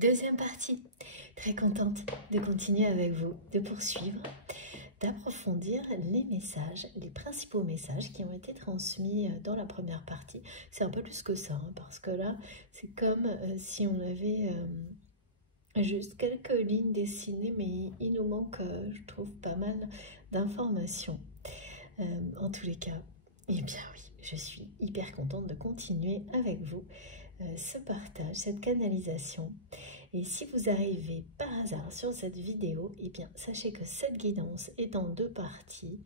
Deuxième partie, très contente de continuer avec vous, de poursuivre, d'approfondir les messages, les principaux messages qui ont été transmis dans la première partie. C'est un peu plus que ça, hein, parce que là, c'est comme si on avait juste quelques lignes dessinées, mais il nous manque, je trouve, pas mal d'informations. En tous les cas, eh bien oui, je suis hyper contente de continuer avec vous ce partage, cette canalisation. Et si vous arrivez par hasard sur cette vidéo, eh bien sachez que cette guidance est en deux parties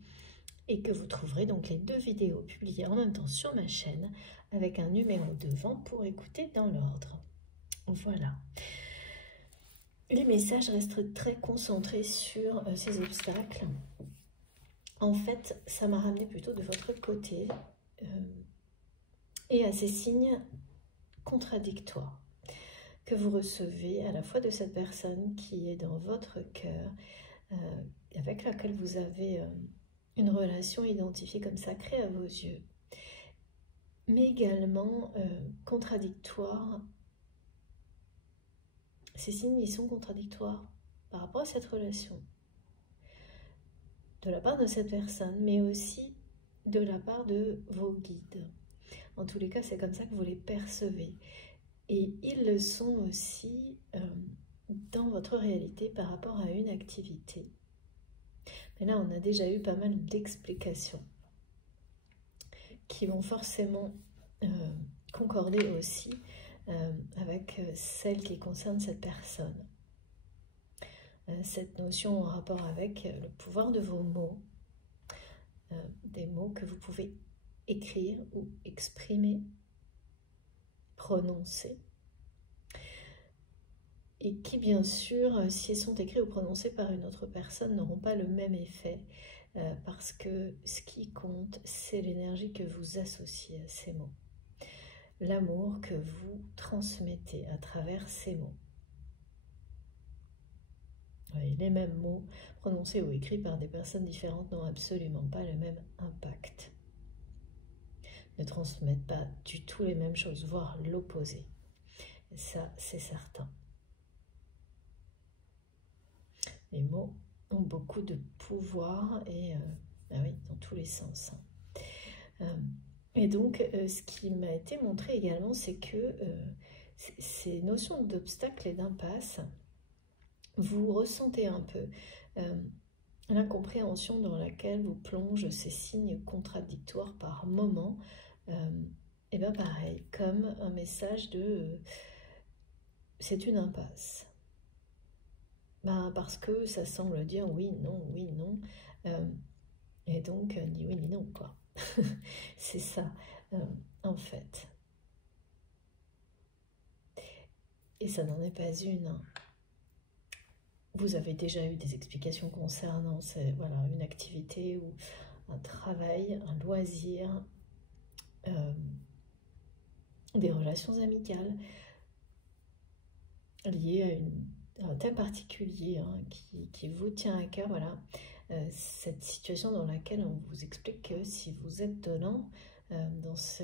et que vous trouverez donc les deux vidéos publiées en même temps sur ma chaîne avec un numéro devant pour écouter dans l'ordre. Voilà. Les messages restent très concentrés sur ces obstacles. En fait, ça m'a ramené plutôt de votre côté et à ces signes contradictoires que vous recevez à la fois de cette personne qui est dans votre cœur, avec laquelle vous avez une relation identifiée comme sacrée à vos yeux, mais également contradictoires. Ces signes, ils sont contradictoires par rapport à cette relation, de la part de cette personne, mais aussi de la part de vos guides. En tous les cas, c'est comme ça que vous les percevez. Et ils le sont aussi dans votre réalité par rapport à une activité. Mais là, on a déjà eu pas mal d'explications qui vont forcément concorder aussi avec celle qui concerne cette personne. Cette notion en rapport avec le pouvoir de vos mots, des mots que vous pouvez écrire ou exprimer, prononcer, et qui bien sûr, si elles sont écrites ou prononcées par une autre personne, n'auront pas le même effet, parce que ce qui compte, c'est l'énergie que vous associez à ces mots, l'amour que vous transmettez à travers ces mots. Oui, les mêmes mots prononcés ou écrits par des personnes différentes n'ont absolument pas le même impact, ne transmettent pas du tout les mêmes choses, voire l'opposé. Ça, c'est certain. Les mots ont beaucoup de pouvoir et ben oui, dans tous les sens. Et donc, ce qui m'a été montré également, c'est que ces notions d'obstacles et d'impasse, vous ressentez un peu l'incompréhension dans laquelle vous plongent ces signes contradictoires par moment. Et bien pareil, comme un message de c'est une impasse. Ben, parce que ça semble dire oui, non, et donc ni oui ni non, quoi. C'est ça, en fait. Et ça n'en est pas une. Hein. Vous avez déjà eu des explications concernant voilà, une activité ou un travail, un loisir, des relations amicales liées à un thème particulier hein, qui vous tient à cœur. Voilà. Cette situation dans laquelle on vous explique que si vous êtes donnant dans ce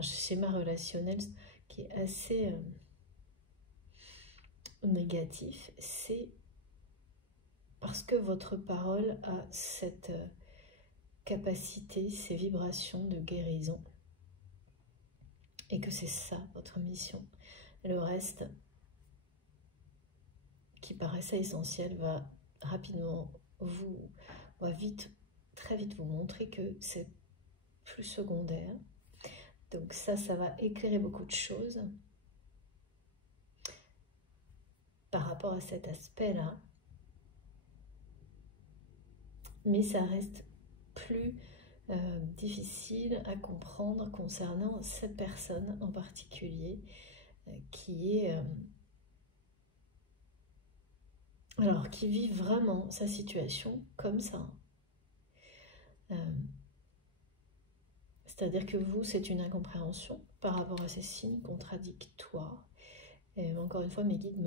schéma relationnel qui est assez négatif, c'est parce que votre parole a cette capacité, ces vibrations de guérison, et que c'est ça votre mission. Et le reste, qui paraissait essentiel, va rapidement très vite vous montrer que c'est plus secondaire. Donc ça va éclairer beaucoup de choses par rapport à cet aspect-là. Mais ça reste plus difficile à comprendre concernant cette personne en particulier qui est... alors, qui vit vraiment sa situation comme ça. C'est-à-dire que vous, c'est une incompréhension par rapport à ces signes contradictoires. Et encore une fois, mes guides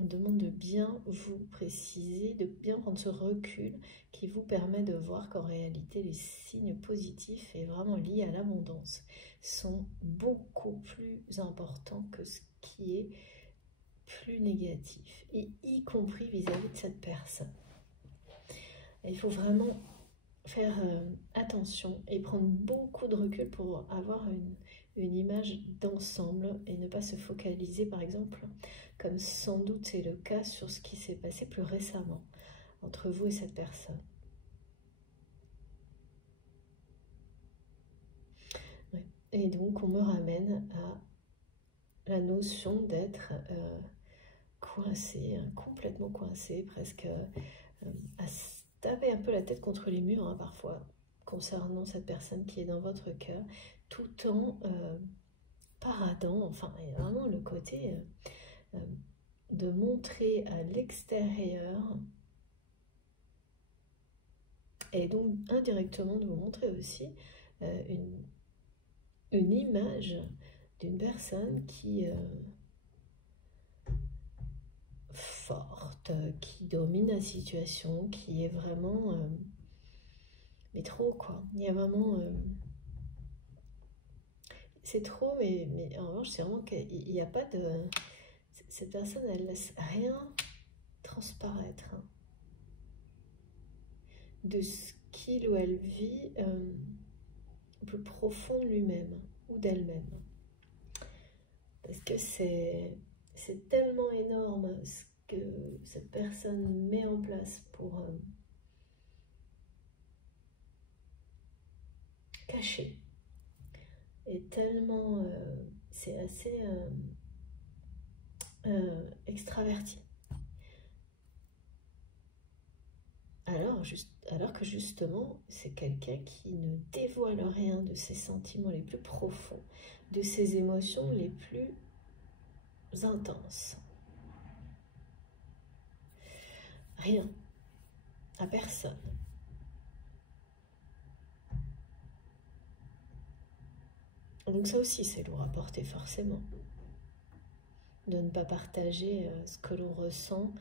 On demande de bien vous préciser, de bien prendre ce recul qui vous permet de voir qu'en réalité, les signes positifs et vraiment liés à l'abondance sont beaucoup plus importants que ce qui est plus négatif, et y compris vis-à-vis de cette personne. Et il faut vraiment faire attention et prendre beaucoup de recul pour avoir une image d'ensemble et ne pas se focaliser, par exemple, comme sans doute c'est le cas, sur ce qui s'est passé plus récemment entre vous et cette personne. Ouais. Et donc on me ramène à la notion d'être coincé, complètement coincé, presque à taper un peu la tête contre les murs, hein, parfois, concernant cette personne qui est dans votre cœur, tout en paradant, enfin, il y a vraiment le côté de montrer à l'extérieur, et donc indirectement de vous montrer aussi une image d'une personne qui forte, qui domine la situation, qui est vraiment mais trop quoi. Il y a vraiment c'est trop, mais en revanche c'est vraiment qu'il n'y a pas de, cette personne elle laisse rien transparaître, hein, de ce qu'il ou elle vit au plus profond de lui-même ou d'elle-même, parce que c'est tellement énorme ce que cette personne met en place pour cacher, et tellement c'est assez extraverti, alors que justement c'est quelqu'un qui ne dévoile rien de ses sentiments les plus profonds, de ses émotions les plus intenses. Rien, à personne. Donc ça aussi c'est lourd à porter forcément, de ne pas partager ce que l'on ressent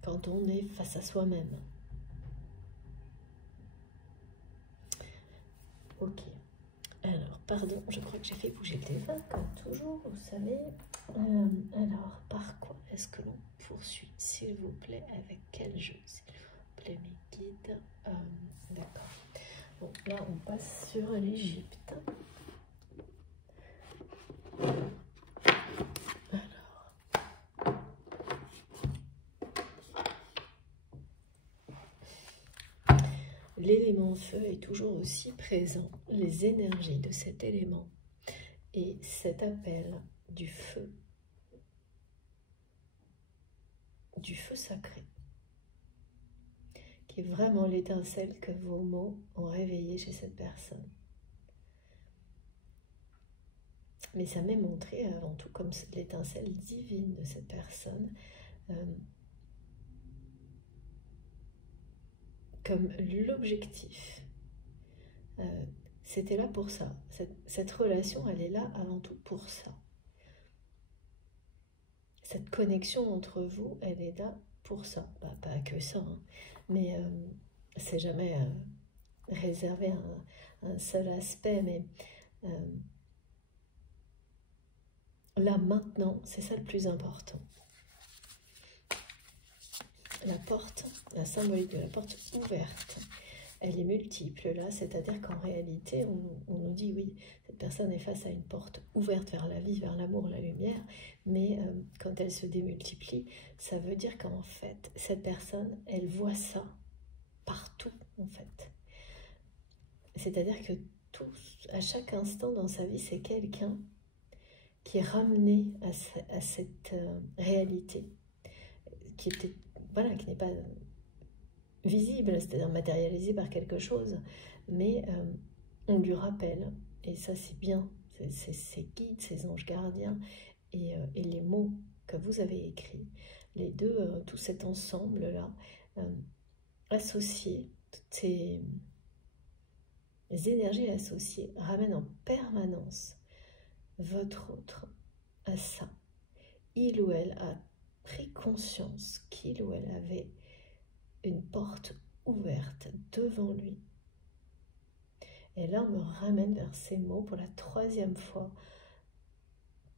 quand on est face à soi-même. Ok. Alors, pardon, je crois que j'ai fait bouger le téléphone, comme toujours, vous savez. Alors, par quoi est-ce que l'on poursuit, s'il vous plaît? Avec quel jeu, s'il vous plaît, mes guides? D'accord. Bon, là, on passe sur l'Égypte. L'élément feu est toujours aussi présent, les énergies de cet élément et cet appel du feu sacré, qui est vraiment l'étincelle que vos mots ont réveillée chez cette personne. Mais ça m'est montré avant tout comme l'étincelle divine de cette personne, comme l'objectif. C'était là pour ça. Cette relation, elle est là avant tout pour ça. Cette connexion entre vous, elle est là pour ça. Bah, pas que ça, hein, mais c'est jamais réservé à un seul aspect, mais là, maintenant, c'est ça le plus important. La porte, la symbolique de la porte ouverte, elle est multiple là, c'est-à-dire qu'en réalité, on nous dit oui, cette personne est face à une porte ouverte vers la vie, vers l'amour, la lumière, mais quand elle se démultiplie, ça veut dire qu'en fait, cette personne, elle voit ça partout, en fait. C'est-à-dire que à chaque instant dans sa vie, c'est quelqu'un qui est ramené à cette réalité, qui était, voilà, qui n'est pas visible, c'est-à-dire matérialisée par quelque chose, mais on lui rappelle, et ça c'est bien, c'est ses guides, ses anges gardiens, et les mots que vous avez écrits, les deux, tout cet ensemble-là, associé, toutes ces énergies associées, ramènent en permanence votre autre à ça. il ou elle a pris conscience qu'il ou elle avait une porte ouverte devant lui. Et là, on me ramène vers ces mots pour la 3e fois.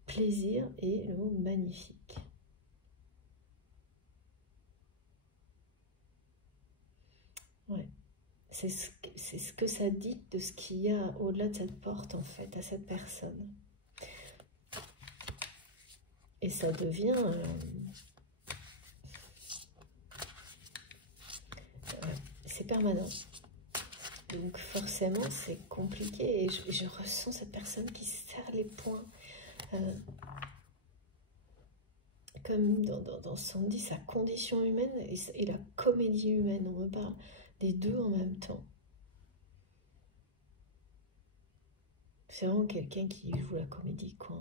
Plaisir et le mot magnifique. Ouais. C'est ce que ça dit de ce qu'il y a au-delà de cette porte, en fait, à cette personne. Et ça devient... c'est permanent. Donc forcément, c'est compliqué. Et je ressens cette personne qui serre les poings. Comme dans Sandy, sa condition humaine et la comédie humaine. On me parle des deux en même temps. C'est vraiment quelqu'un qui joue la comédie, quoi.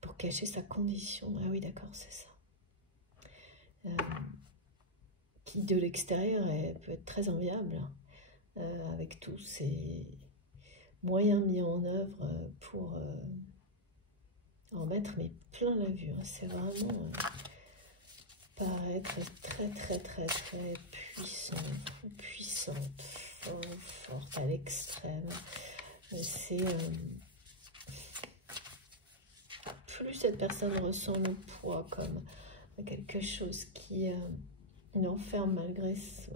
Pour cacher sa condition. Ah oui, d'accord, c'est ça. Qui de l'extérieur peut être très enviable, avec tous ces moyens mis en œuvre pour en mettre mais plein la vue. Hein. C'est vraiment paraître très puissante, forte à l'extrême. C'est plus cette personne ressent le poids comme quelque chose qui l'enferme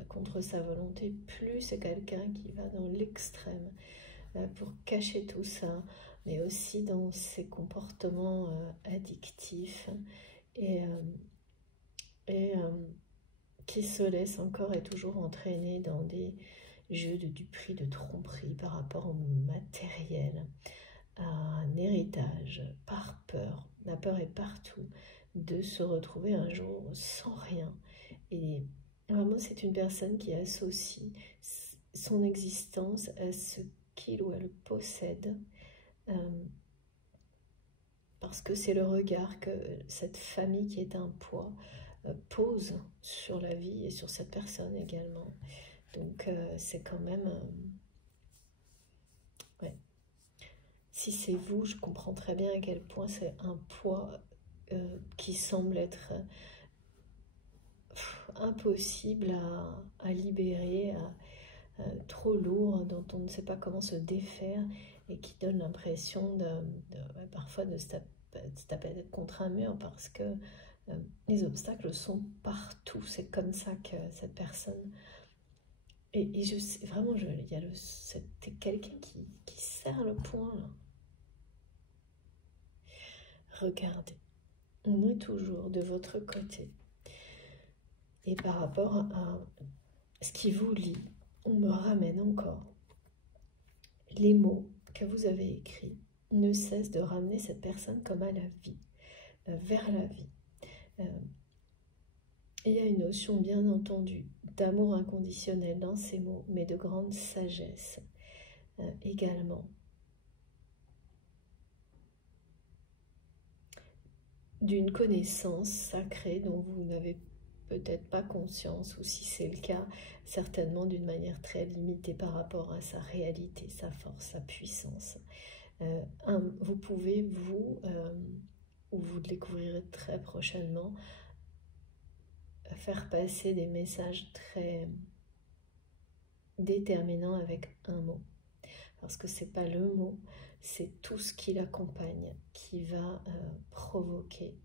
contre sa volonté, plus c'est quelqu'un qui va dans l'extrême pour cacher tout ça, mais aussi dans ses comportements addictifs et qui se laisse encore et toujours entraîner dans des jeux de duperie, de tromperie par rapport au matériel, à un héritage, par peur. La peur est partout, de se retrouver un jour sans rien. Et vraiment, c'est une personne qui associe son existence à ce qu'il ou elle possède, parce que c'est le regard que cette famille qui est un poids pose sur la vie et sur cette personne également. Donc c'est quand même... ouais. Si c'est vous, je comprends très bien à quel point c'est un poids qui semble être impossible à libérer, trop lourd, dont on ne sait pas comment se défaire et qui donne l'impression parfois de se taper contre un mur parce que les obstacles sont partout. C'est comme ça que cette personne... Et je sais, vraiment, il y a c'était quelqu'un qui serre le poing, là. Regardez, on est toujours de votre côté. Et par rapport à ce qui vous lie, on me ramène encore. Les mots que vous avez écrits ne cessent de ramener cette personne comme à la vie, vers la vie. Il y a une notion, bien entendu, d'amour inconditionnel dans ces mots, mais de grande sagesse également. D'une connaissance sacrée dont vous n'avez peut-être pas conscience, ou si c'est le cas, certainement d'une manière très limitée par rapport à sa réalité, sa force, sa puissance. Vous pouvez, ou vous le découvrirez très prochainement, faire passer des messages très déterminants avec un mot. Parce que c'est pas le mot, c'est tout ce qui l'accompagne qui va provoquer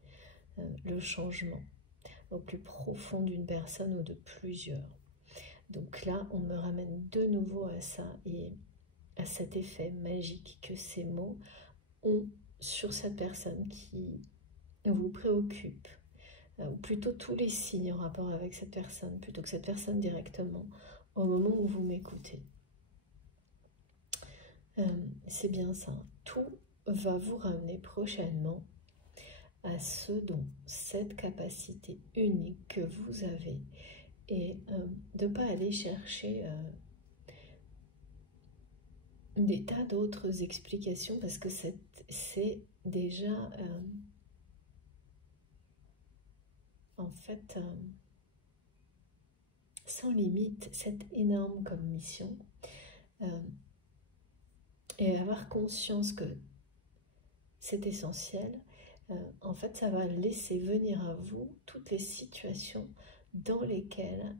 le changement au plus profond d'une personne ou de plusieurs. Donc là, on me ramène de nouveau à ça et à cet effet magique que ces mots ont sur cette personne qui vous préoccupe, ou plutôt tous les signes en rapport avec cette personne, plutôt que cette personne directement, au moment où vous m'écoutez. C'est bien ça. Tout va vous ramener prochainement à ce dont cette capacité unique que vous avez et de ne pas aller chercher des tas d'autres explications parce que c'est déjà en fait sans limite, c'est énorme comme mission. Et avoir conscience que c'est essentiel. En fait, ça va laisser venir à vous toutes les situations dans lesquelles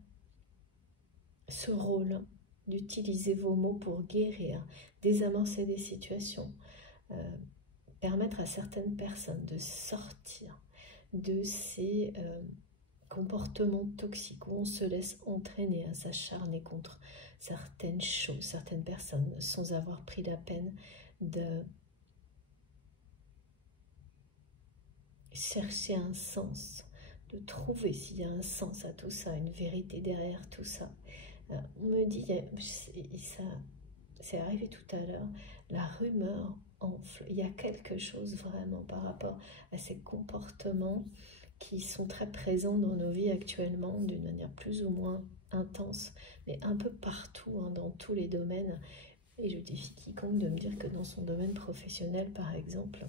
ce rôle d'utiliser vos mots pour guérir, désamorcer des situations, permettre à certaines personnes de sortir de ces comportements toxiques où on se laisse entraîner à s'acharner contre certaines choses, certaines personnes, sans avoir pris la peine de chercher un sens, de trouver s'il y a un sens à tout ça, une vérité derrière tout ça. On me dit, ça c'est arrivé tout à l'heure, la rumeur enfle. Il y a quelque chose vraiment par rapport à ces comportements qui sont très présents dans nos vies actuellement, d'une manière plus ou moins intense, mais un peu partout, hein, dans tous les domaines. Et je défie quiconque de me dire que dans son domaine professionnel, par exemple,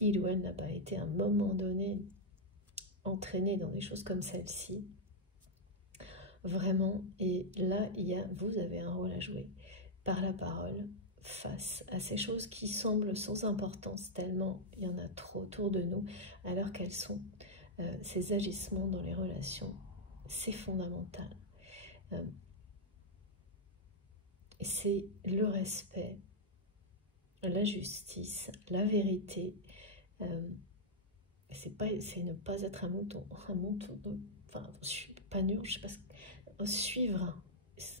il ou elle n'a pas été à un moment donné entraîné dans des choses comme celle-ci. Vraiment, et là, vous avez un rôle à jouer par la parole face à ces choses qui semblent sans importance, tellement il y en a trop autour de nous, alors qu'elles sont ces agissements dans les relations. C'est fondamental. C'est le respect, la justice, la vérité. C'est ne pas être un mouton, enfin, je sais pas, suivre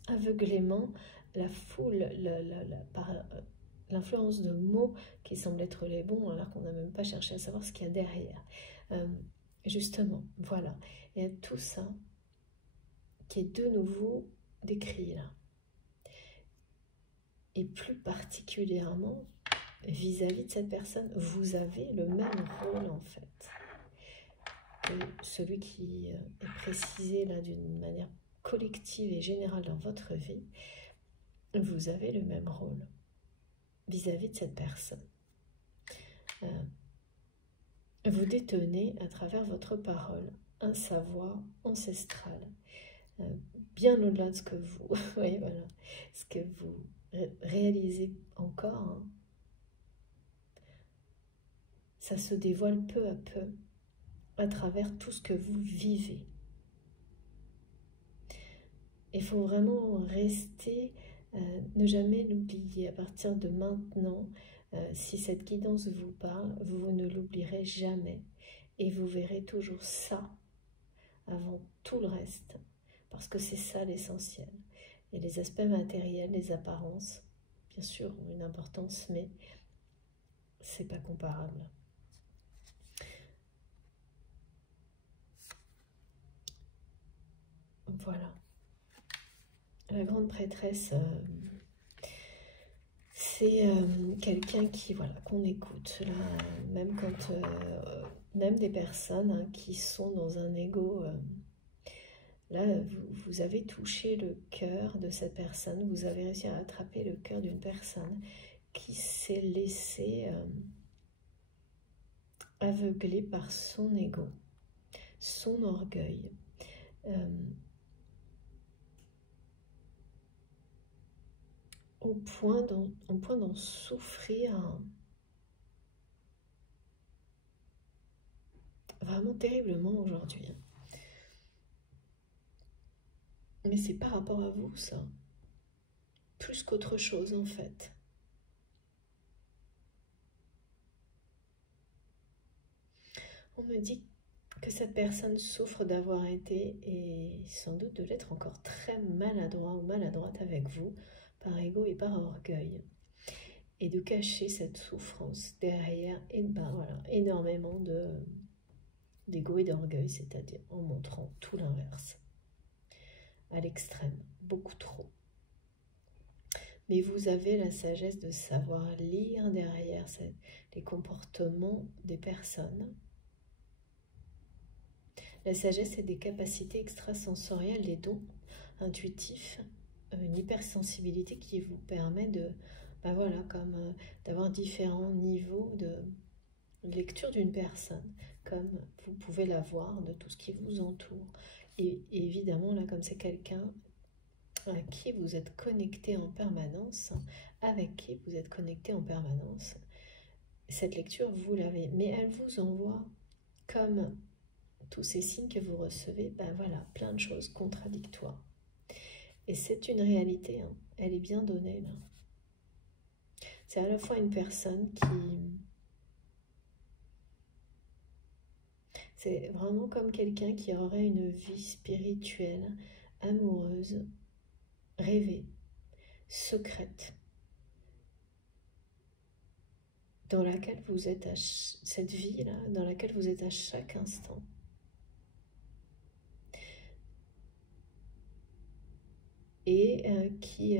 aveuglément la foule, par l'influence de mots qui semblent être les bons, alors qu'on n'a même pas cherché à savoir ce qu'il y a derrière. Justement, voilà. Il y a tout ça qui est de nouveau décrit là. Et plus particulièrement, vis-à-vis de cette personne, vous avez le même rôle en fait. Et celui qui est précisé là d'une manière collective et générale dans votre vie, vous avez le même rôle vis-à-vis de cette personne. Vous détenez à travers votre parole un savoir ancestral, bien au-delà de ce que vous, oui, voilà, ce que vous réalisez encore. Hein. Ça se dévoile peu à peu à travers tout ce que vous vivez. Il faut vraiment rester, ne jamais l'oublier. À partir de maintenant, si cette guidance vous parle, vous ne l'oublierez jamais. Et vous verrez toujours ça avant tout le reste. Parce que c'est ça l'essentiel. Et les aspects matériels, les apparences, bien sûr, ont une importance, mais c'est pas comparable. Voilà. La grande prêtresse, c'est quelqu'un qui, voilà, qu'on écoute, là, même quand, même des personnes hein, qui sont dans un ego, là, vous avez touché le cœur de cette personne, vous avez réussi à attraper le cœur d'une personne qui s'est laissée aveugler par son ego, son orgueil, au point d'en souffrir vraiment terriblement aujourd'hui. Mais c'est par rapport à vous, ça. Plus qu'autre chose, en fait. On me dit que cette personne souffre d'avoir été, et sans doute de l'être encore, très maladroit ou maladroite avec vous, par ego et par orgueil. Et de cacher cette souffrance derrière, et ben voilà, énormément d'ego et d'orgueil, c'est-à-dire en montrant tout l'inverse. À l'extrême, beaucoup trop. Mais vous avez la sagesse de savoir lire derrière les comportements des personnes. La sagesse est des capacités extrasensorielles, des dons intuitifs, une hypersensibilité qui vous permet de, ben voilà, comme d'avoir différents niveaux de lecture d'une personne, comme vous pouvez l'avoir de tout ce qui vous entoure. Et évidemment, là, comme c'est quelqu'un à qui vous êtes connecté en permanence, avec qui vous êtes connecté en permanence, cette lecture, vous l'avez, mais elle vous envoie, comme tous ces signes que vous recevez, ben voilà, plein de choses contradictoires. Et c'est une réalité, hein, elle est bien donnée là. C'est à la fois une personne qui... C'est vraiment comme quelqu'un qui aurait une vie spirituelle, amoureuse, rêvée, secrète, dans laquelle vous êtes à cette vie-là, dans laquelle vous êtes à chaque instant. Et qui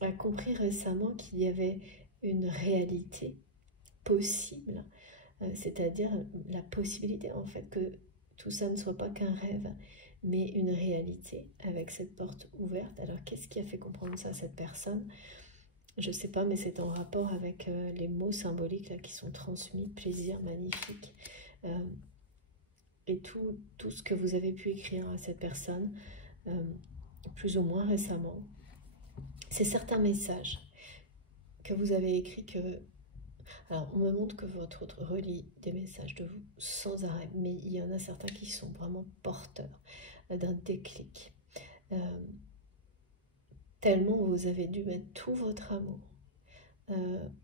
a compris récemment qu'il y avait une réalité possible, c'est-à-dire la possibilité en fait que tout ça ne soit pas qu'un rêve, mais une réalité avec cette porte ouverte. Alors qu'est-ce qui a fait comprendre ça à cette personne? Je ne sais pas, mais c'est en rapport avec les mots symboliques là, qui sont transmis, plaisir, magnifique, et tout ce que vous avez pu écrire à cette personne, plus ou moins récemment. C'est certains messages que vous avez écrits que... Alors, on me montre que votre autre relie des messages de vous sans arrêt, mais il y en a certains qui sont vraiment porteurs d'un déclic. Tellement vous avez dû mettre tout votre amour.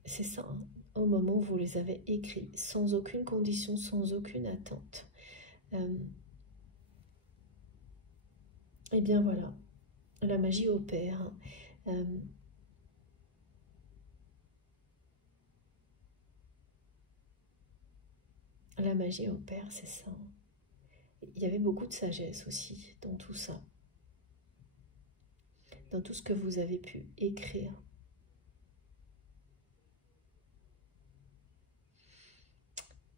C'est ça, hein, au moment où vous les avez écrits, sans aucune condition, sans aucune attente. Et bien voilà, la magie opère. La magie opère, c'est ça. Il y avait beaucoup de sagesse aussi dans tout ça. Dans tout ce que vous avez pu écrire.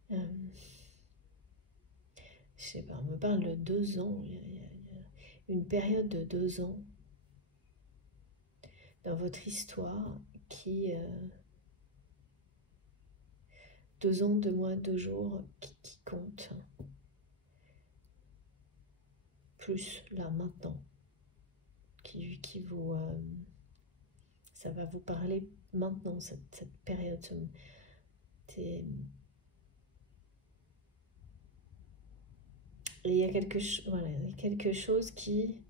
Je sais pas, on me parle de 2 ans. Il y a une période de 2 ans dans votre histoire qui... 2 ans, 2 mois, 2 jours qui comptent. Plus là, maintenant. Qui vous... ça va vous parler maintenant, cette période. Et il y a quelque chose qui...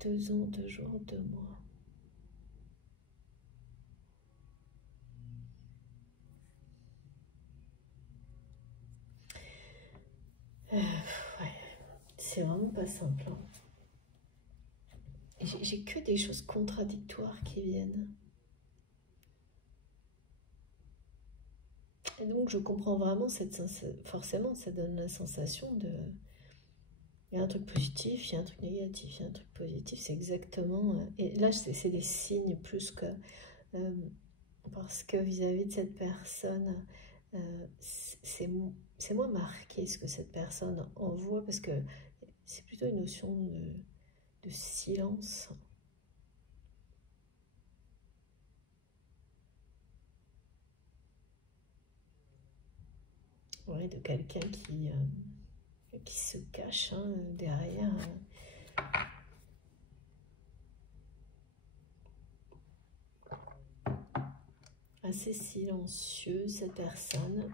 2 ans, 2 jours, 2 mois. Ouais, c'est vraiment pas simple. Hein. J'ai que des choses contradictoires qui viennent. Et donc je comprends vraiment forcément ça donne la sensation de... Il y a un truc positif, il y a un truc négatif, il y a un truc positif, c'est exactement... Et là c'est des signes plus que... parce que vis-à-vis de cette personne, c'est moins marqué ce que cette personne envoie, parce que c'est plutôt une notion de silence. Ouais, de quelqu'un qui se cache hein, derrière. Assez silencieux, cette personne.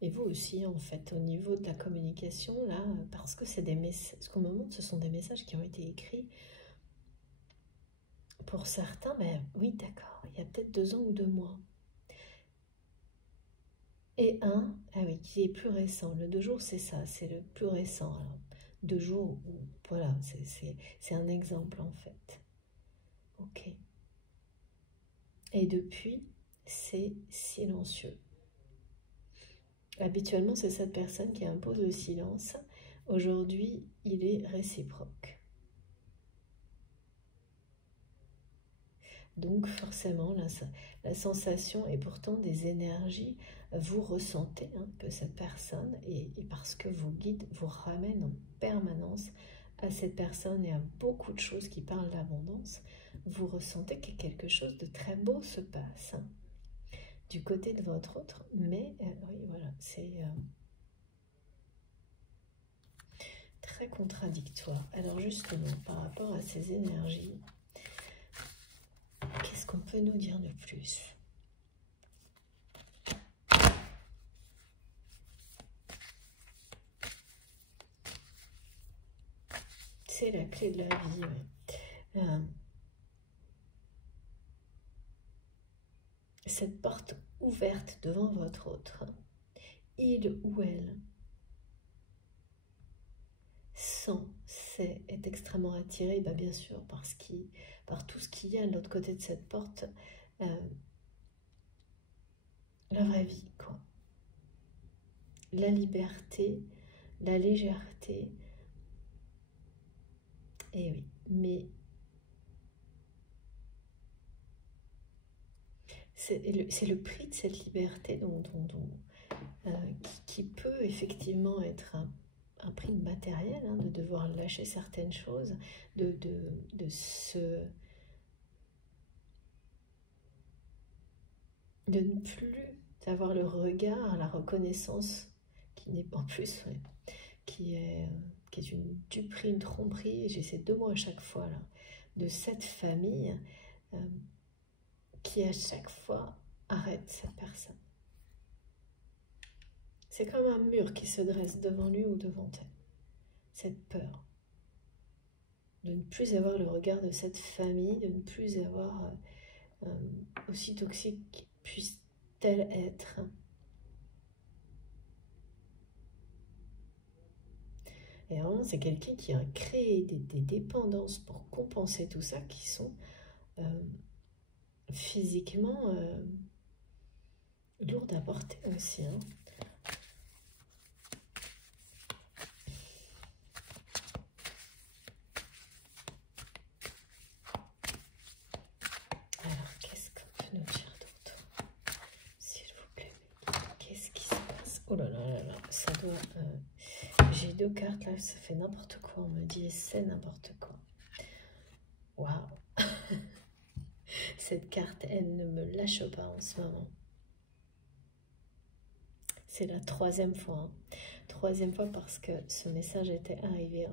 Et vous aussi, en fait, au niveau de la communication, là, parce que c'est des messages, ce qu'on me montre, ce sont des messages qui ont été écrits. Pour certains, ben oui, d'accord, il y a peut-être 2 ans ou 2 mois. Et ah oui, qui est plus récent. Le 2 jours, c'est ça, c'est le plus récent. Alors, 2 jours, voilà, c'est un exemple en fait. Ok. Et depuis, c'est silencieux. Habituellement, c'est cette personne qui impose le silence. Aujourd'hui, il est réciproque. Donc forcément, la sensation et pourtant des énergies, vous ressentez hein, que cette personne, et parce que vos guides vous ramènent en permanence à cette personne et à beaucoup de choses qui parlent d'abondance, vous ressentez que quelque chose de très beau se passe hein, du côté de votre autre, mais oui, voilà, c'est très contradictoire. Alors justement, par rapport à ces énergies, qu'on peut nous dire de plus? C'est la clé de la vie. Cette porte ouverte devant votre autre, il ou elle sent, est extrêmement attiré, bien sûr, par tout ce qu'il y a de l'autre côté de cette porte, la vraie vie, quoi. La liberté, la légèreté, et oui, mais c'est le prix de cette liberté qui peut effectivement être un prix matériel, hein, de devoir lâcher certaines choses, de ne plus avoir le regard, la reconnaissance qui n'est en plus, ouais, qui est une duperie, une tromperie, j'ai ces deux mots à chaque fois là, de cette famille qui à chaque fois arrête cette personne. C'est comme un mur qui se dresse devant lui ou devant elle. Cette peur de ne plus avoir le regard de cette famille, de ne plus avoir, aussi toxique puisse-t-elle être, et vraiment c'est quelqu'un qui a créé des dépendances pour compenser tout ça, qui sont physiquement lourdes à porter aussi, hein. Alors, qu'est-ce qu'on peut nous dire d'autre, s'il vous plaît? Qu'est-ce qui se passe? Oh là là là là, ça doit... j'ai deux cartes là, ça fait n'importe quoi, on me dit c'est n'importe quoi. Waouh. Cette carte, elle ne me lâche pas en ce moment. C'est la troisième fois. Hein. Troisième fois parce que ce message était arrivé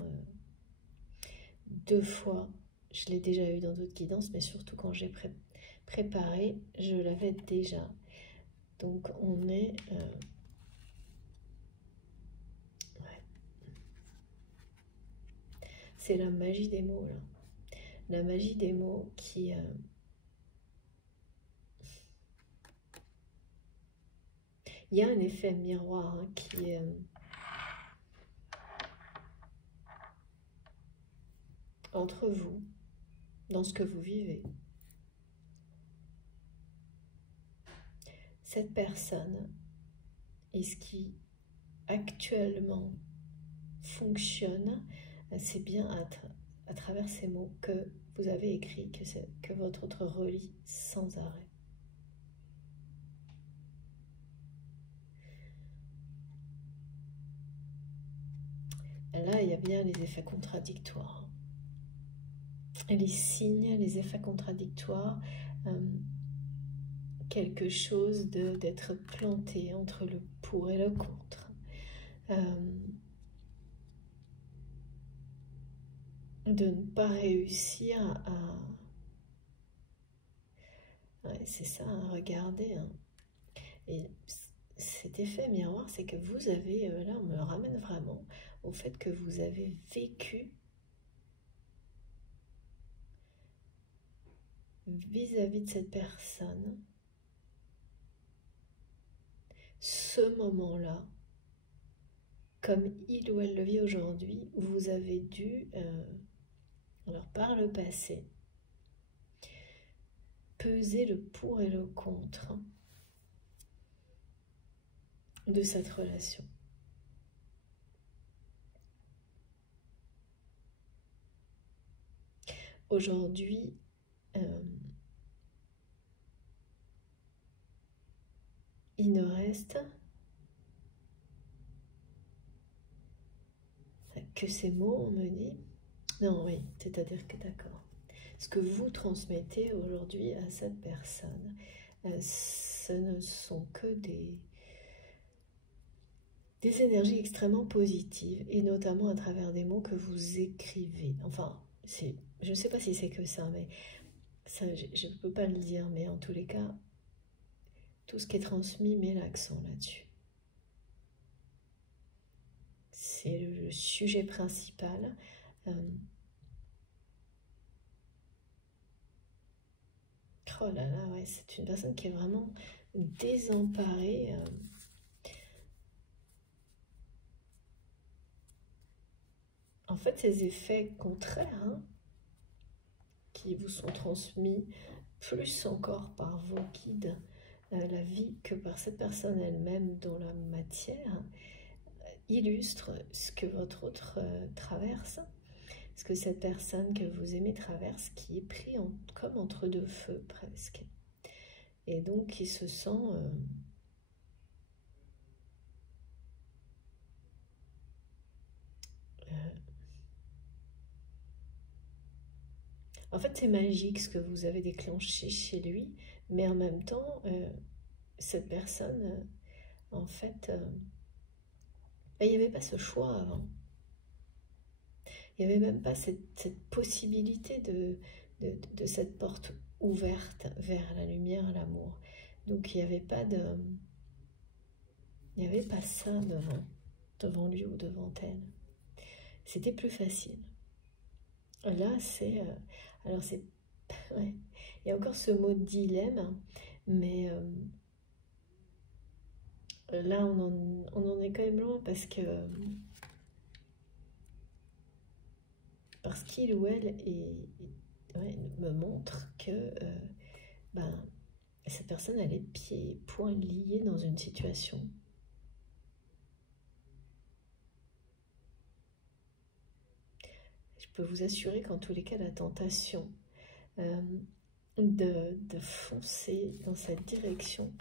deux fois. Je l'ai déjà eu dans d'autres guidances, mais surtout quand j'ai préparé, je l'avais déjà. Donc on est... ouais. C'est la magie des mots, là. La magie des mots qui... il y a un effet miroir, hein, qui est... entre vous, dans ce que vous vivez. Cette personne et ce qui actuellement fonctionne, c'est bien à travers ces mots que vous avez écrits, que votre autre relit sans arrêt. Là, il y a bien les effets contradictoires. Les signes, les effets contradictoires, quelque chose d'être planté entre le pour et le contre. De ne pas réussir à... ouais, c'est ça, hein, regardez. Hein. Et cet effet miroir, c'est que vous avez, là on me le ramène vraiment, au fait que vous avez vécu vis-à-vis de cette personne ce moment-là, comme il ou elle le vit aujourd'hui, vous avez dû, alors par le passé, peser le pour et le contre de cette relation. Aujourd'hui, il ne reste que ces mots, on me dit. Non, oui, c'est-à-dire que d'accord. Ce que vous transmettez aujourd'hui à cette personne, ce ne sont que des énergies extrêmement positives, et notamment à travers des mots que vous écrivez. Enfin, je ne sais pas si c'est que ça, mais ça, je ne peux pas le dire, mais en tous les cas, tout ce qui est transmis met l'accent là-dessus. C'est le sujet principal. Oh là là, ouais, c'est une personne qui est vraiment désemparée. En fait, ces effets contraires qui vous sont transmis plus encore par vos guides, la vie, que par cette personne elle-même dans la matière, illustrent ce que votre autre traverse, ce que cette personne que vous aimez traverse, qui est pris comme entre deux feux presque. Et donc qui se sent... En fait, c'est magique ce que vous avez déclenché chez lui, mais en même temps, cette personne, en fait, il n'y avait pas ce choix avant. Il n'y avait même pas cette possibilité de cette porte ouverte vers la lumière, l'amour. Donc, il n'y avait pas de... Il n'y avait pas ça devant lui ou devant elle. C'était plus facile. Là, c'est... alors, c'est... Ouais. Il y a encore ce mot dilemme, mais là, on en est quand même loin parce qu'il ou elle me montre que cette personne, elle est pieds et poings liés dans une situation. Je peux vous assurer qu'en tous les cas, la tentation de foncer dans cette direction,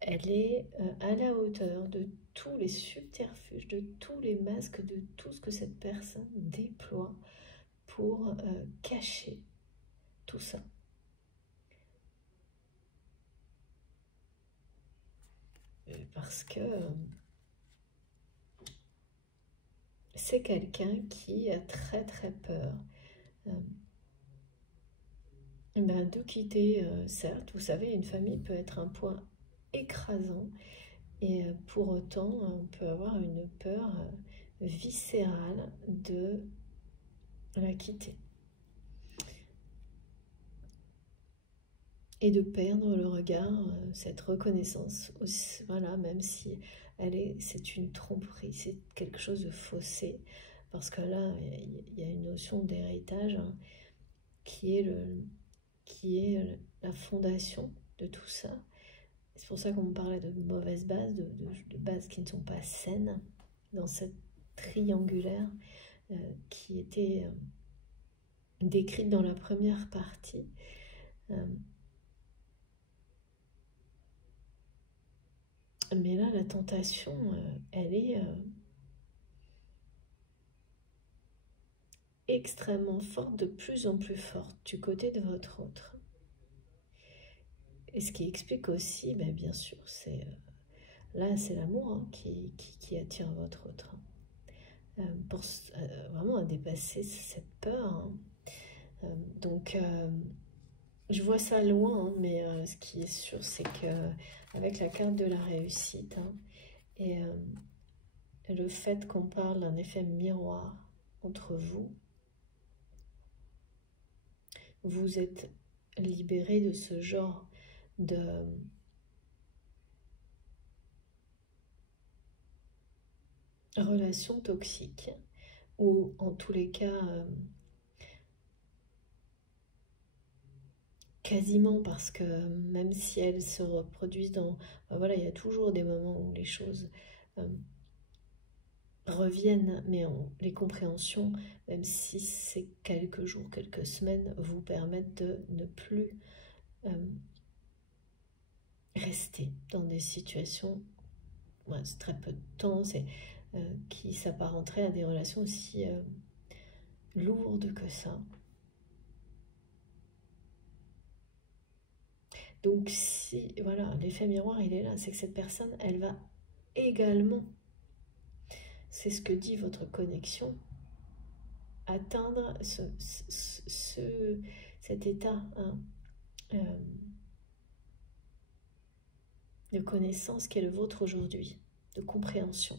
elle est à la hauteur de tous les subterfuges, de tous les masques, de tout ce que cette personne déploie pour cacher tout ça. Parce que c'est quelqu'un qui a très très peur de quitter, certes, vous savez, une famille peut être un poids écrasant, et pour autant, on peut avoir une peur viscérale de la quitter. Et de perdre le regard, cette reconnaissance, aussi, voilà, même si c'est une tromperie, c'est quelque chose de faussé, parce que là, il y a une notion d'héritage qui est la fondation de tout ça. C'est pour ça qu'on me parlait de mauvaises bases, de bases qui ne sont pas saines, dans cette triangulaire qui était décrite dans la première partie. Mais là, la tentation, elle est extrêmement forte, de plus en plus forte, du côté de votre autre. Et ce qui explique aussi, bien sûr, c'est là, c'est l'amour qui attire votre autre. Pour vraiment à dépasser cette peur. Donc, je vois ça loin, mais ce qui est sûr, c'est que avec la carte de la réussite et le fait qu'on parle d'un effet miroir entre vous, vous êtes libéré de ce genre de relation toxique, ou en tous les cas quasiment, parce que même si elles se reproduisent voilà, il y a toujours des moments où les choses reviennent, mais les compréhensions, même si c'est quelques jours, quelques semaines, vous permettent de ne plus rester dans des situations, c'est très peu de temps, qui s'apparenteraient à des relations aussi lourdes que ça. Donc si, voilà, l'effet miroir, il est là, c'est que cette personne, elle va également, c'est ce que dit votre connexion, atteindre cet état hein, de connaissance qui est le vôtre aujourd'hui, de compréhension.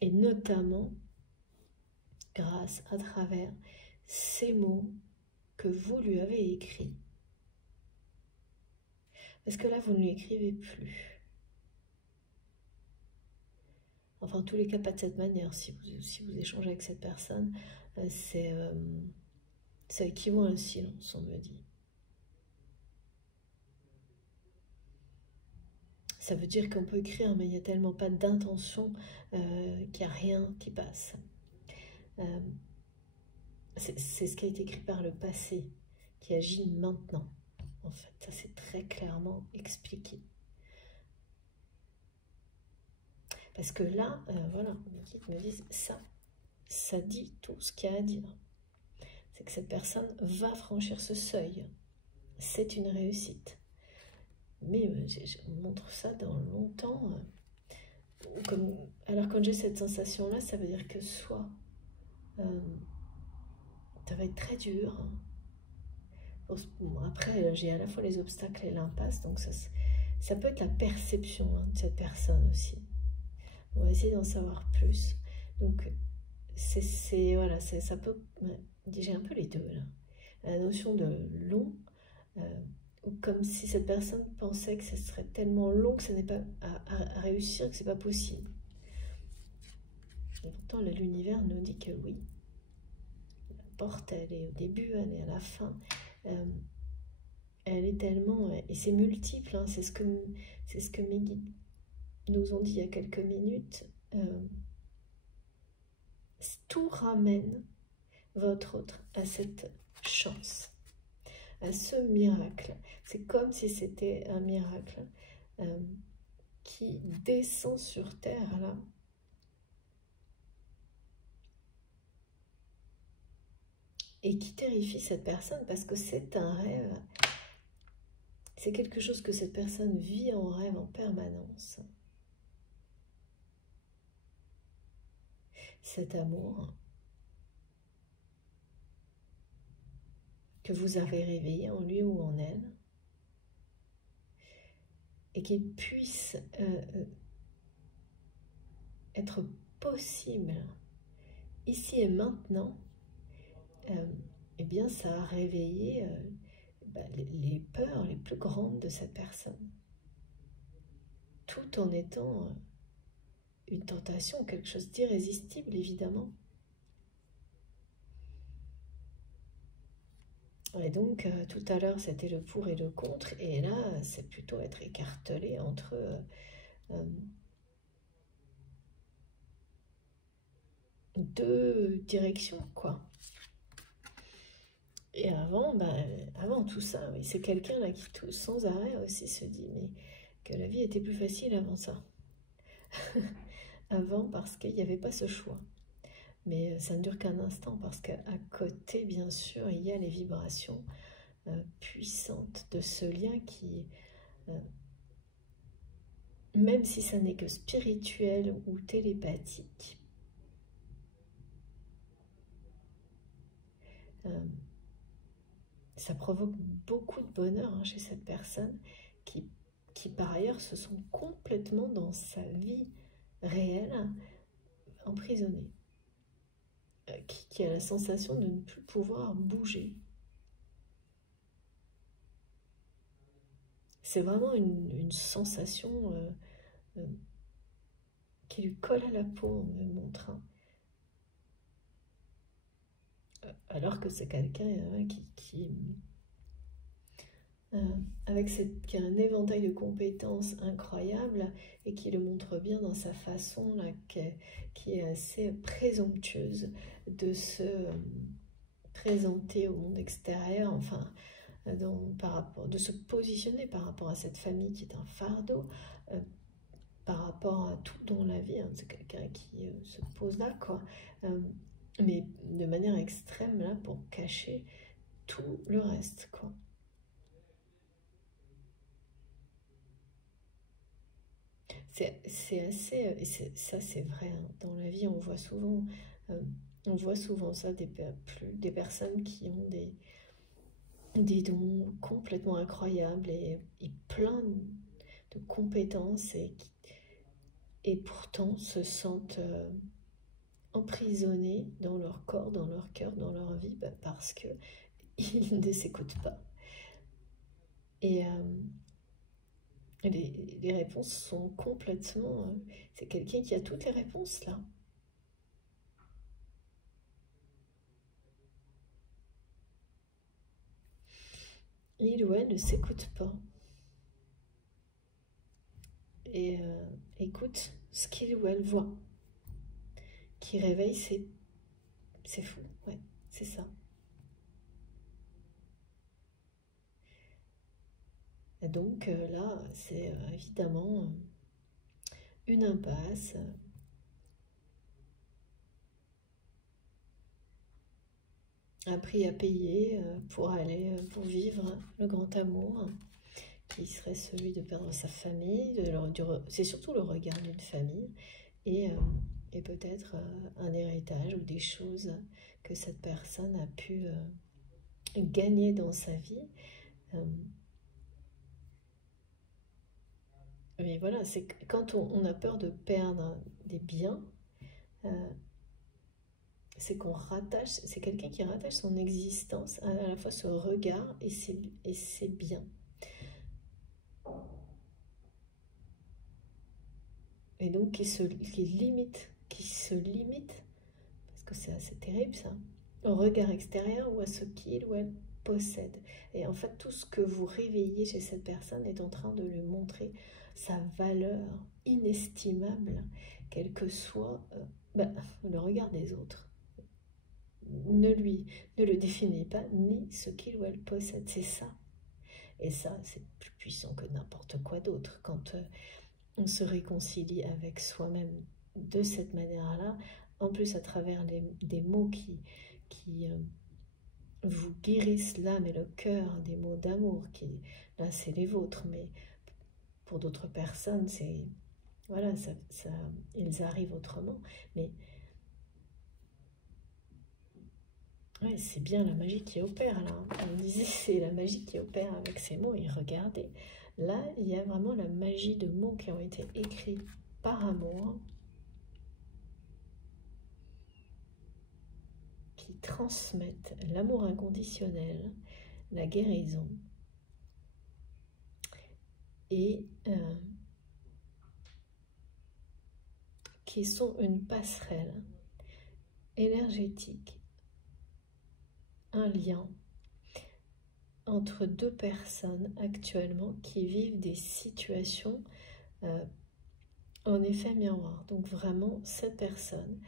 Et notamment grâce à travers ces mots que vous lui avez écrits. Parce que là, vous ne lui écrivez plus. Enfin, en tous les cas, pas de cette manière. Si vous échangez avec cette personne, ça équivaut à un silence, on me dit. Ça veut dire qu'on peut écrire, mais il n'y a tellement pas d'intention qu'il n'y a rien qui passe. C'est ce qui a été écrit par le passé, qui agit maintenant. En fait, ça c'est très clairement expliqué. Parce que là, voilà, mes guides me disent, ça dit tout ce qu'il y a à dire. C'est que cette personne va franchir ce seuil. C'est une réussite. Mais je montre ça dans longtemps. Alors quand j'ai cette sensation-là, ça veut dire que soit ça va être très dur. Bon, après, j'ai à la fois les obstacles et l'impasse, donc ça peut être la perception hein, de cette personne aussi. On va essayer d'en savoir plus. Donc, voilà, ça peut... J'ai un peu les deux, là. La notion de long, ou comme si cette personne pensait que ce serait tellement long que ça n'est pas à réussir, que c'est pas possible. Et pourtant, l'univers nous dit que oui. La porte, elle est au début, elle est à la fin. Elle est tellement... Et c'est multiple, hein, c'est ce que mes guides nous ont dit il y a quelques minutes. Tout ramène votre autre à cette chance, à ce miracle. C'est comme si c'était un miracle qui descend sur terre, là. Et qui terrifie cette personne parce que c'est un rêve. C'est quelque chose que cette personne vit en rêve en permanence. Cet amour que vous avez réveillé en lui ou en elle et qu'il puisse être possible ici et maintenant, eh bien ça a réveillé les peurs les plus grandes de cette personne, tout en étant une tentation, quelque chose d'irrésistible évidemment. Et donc tout à l'heure c'était le pour et le contre, et là c'est plutôt être écartelé entre deux directions, quoi. Et avant tout ça, oui, c'est quelqu'un là qui tout sans arrêt aussi se dit mais que la vie était plus facile avant ça. Avant parce qu'il n'y avait pas ce choix. Mais ça ne dure qu'un instant parce qu'à côté, bien sûr, il y a les vibrations puissantes de ce lien qui, même si ça n'est que spirituel ou télépathique, ça provoque beaucoup de bonheur hein, chez cette personne qui par ailleurs se sent complètement dans sa vie réelle emprisonnée, qui a la sensation de ne plus pouvoir bouger. C'est vraiment une sensation qui lui colle à la peau, on me montre. Hein. Alors que c'est quelqu'un qui a un éventail de compétences incroyables et qui le montre bien dans sa façon là, qui est assez présomptueuse de se présenter au monde extérieur, enfin de se positionner par rapport à cette famille qui est un fardeau, par rapport à tout dans la vie. Hein. C'est quelqu'un qui se pose là, quoi. Mais de manière extrême là pour cacher tout le reste, quoi. C'est assez, et ça c'est vrai, hein. Dans la vie on voit souvent On voit souvent ça, des personnes qui ont des dons complètement incroyables et plein de compétences et pourtant se sentent emprisonnés dans leur corps, dans leur cœur, dans leur vie, parce qu'ils ne s'écoutent pas. Et les réponses sont complètement... c'est quelqu'un qui a toutes les réponses là. Il ou elle ne s'écoute pas. Et écoute ce qu'il ou elle voit. Qui réveille, c'est fou. Ouais, c'est ça. Et donc là, c'est évidemment une impasse. Un prix à payer pour vivre le grand amour, qui serait celui de perdre sa famille, c'est surtout le regard d'une famille, et peut-être un héritage ou des choses que cette personne a pu gagner dans sa vie. Mais voilà, c'est quand on a peur de perdre des biens, c'est qu'on rattache, c'est quelqu'un qui rattache son existence à la fois ce regard et ses biens. Et donc qui se limite, parce que c'est assez terrible ça, au regard extérieur ou à ce qu'il ou elle possède. Et en fait, tout ce que vous réveillez chez cette personne est en train de lui montrer sa valeur inestimable, quel que soit le regard des autres. Ne le définit pas, ni ce qu'il ou elle possède, c'est ça. Et ça, c'est plus puissant que n'importe quoi d'autre. Quand on se réconcilie avec soi-même de cette manière-là, en plus à travers des mots qui vous guérissent l'âme et le cœur, des mots d'amour, là c'est les vôtres, mais pour d'autres personnes, c'est voilà, ils arrivent autrement, mais ouais, c'est bien la magie qui opère là. On disait c'est la magie qui opère avec ces mots, et regardez, là il y a vraiment la magie de mots qui ont été écrits par amour, qui transmettent l'amour inconditionnel, la guérison, et qui sont une passerelle énergétique, un lien entre deux personnes actuellement qui vivent des situations en effet miroir. Donc vraiment, cette personne,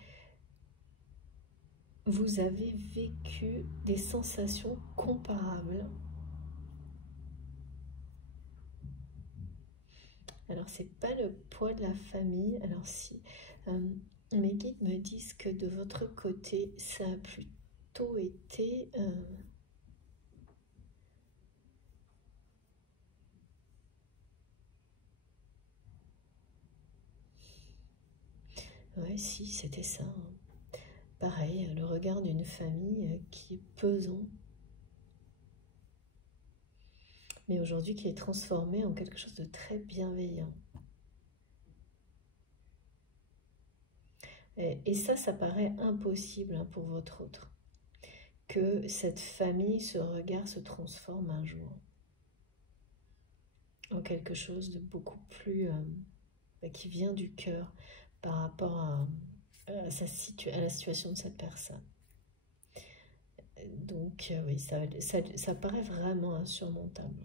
vous avez vécu des sensations comparables. Alors, c'est pas le poids de la famille. Alors, si mes guides me disent que de votre côté, ça a plutôt été... ouais, si, c'était ça. Pareil, le regard d'une famille qui est pesant, mais aujourd'hui qui est transformé en quelque chose de très bienveillant. Et ça paraît impossible hein, pour votre autre, que cette famille, ce regard se transforme un jour en quelque chose de beaucoup plus... qui vient du cœur par rapport à la situation de cette personne. Donc oui, ça paraît vraiment insurmontable.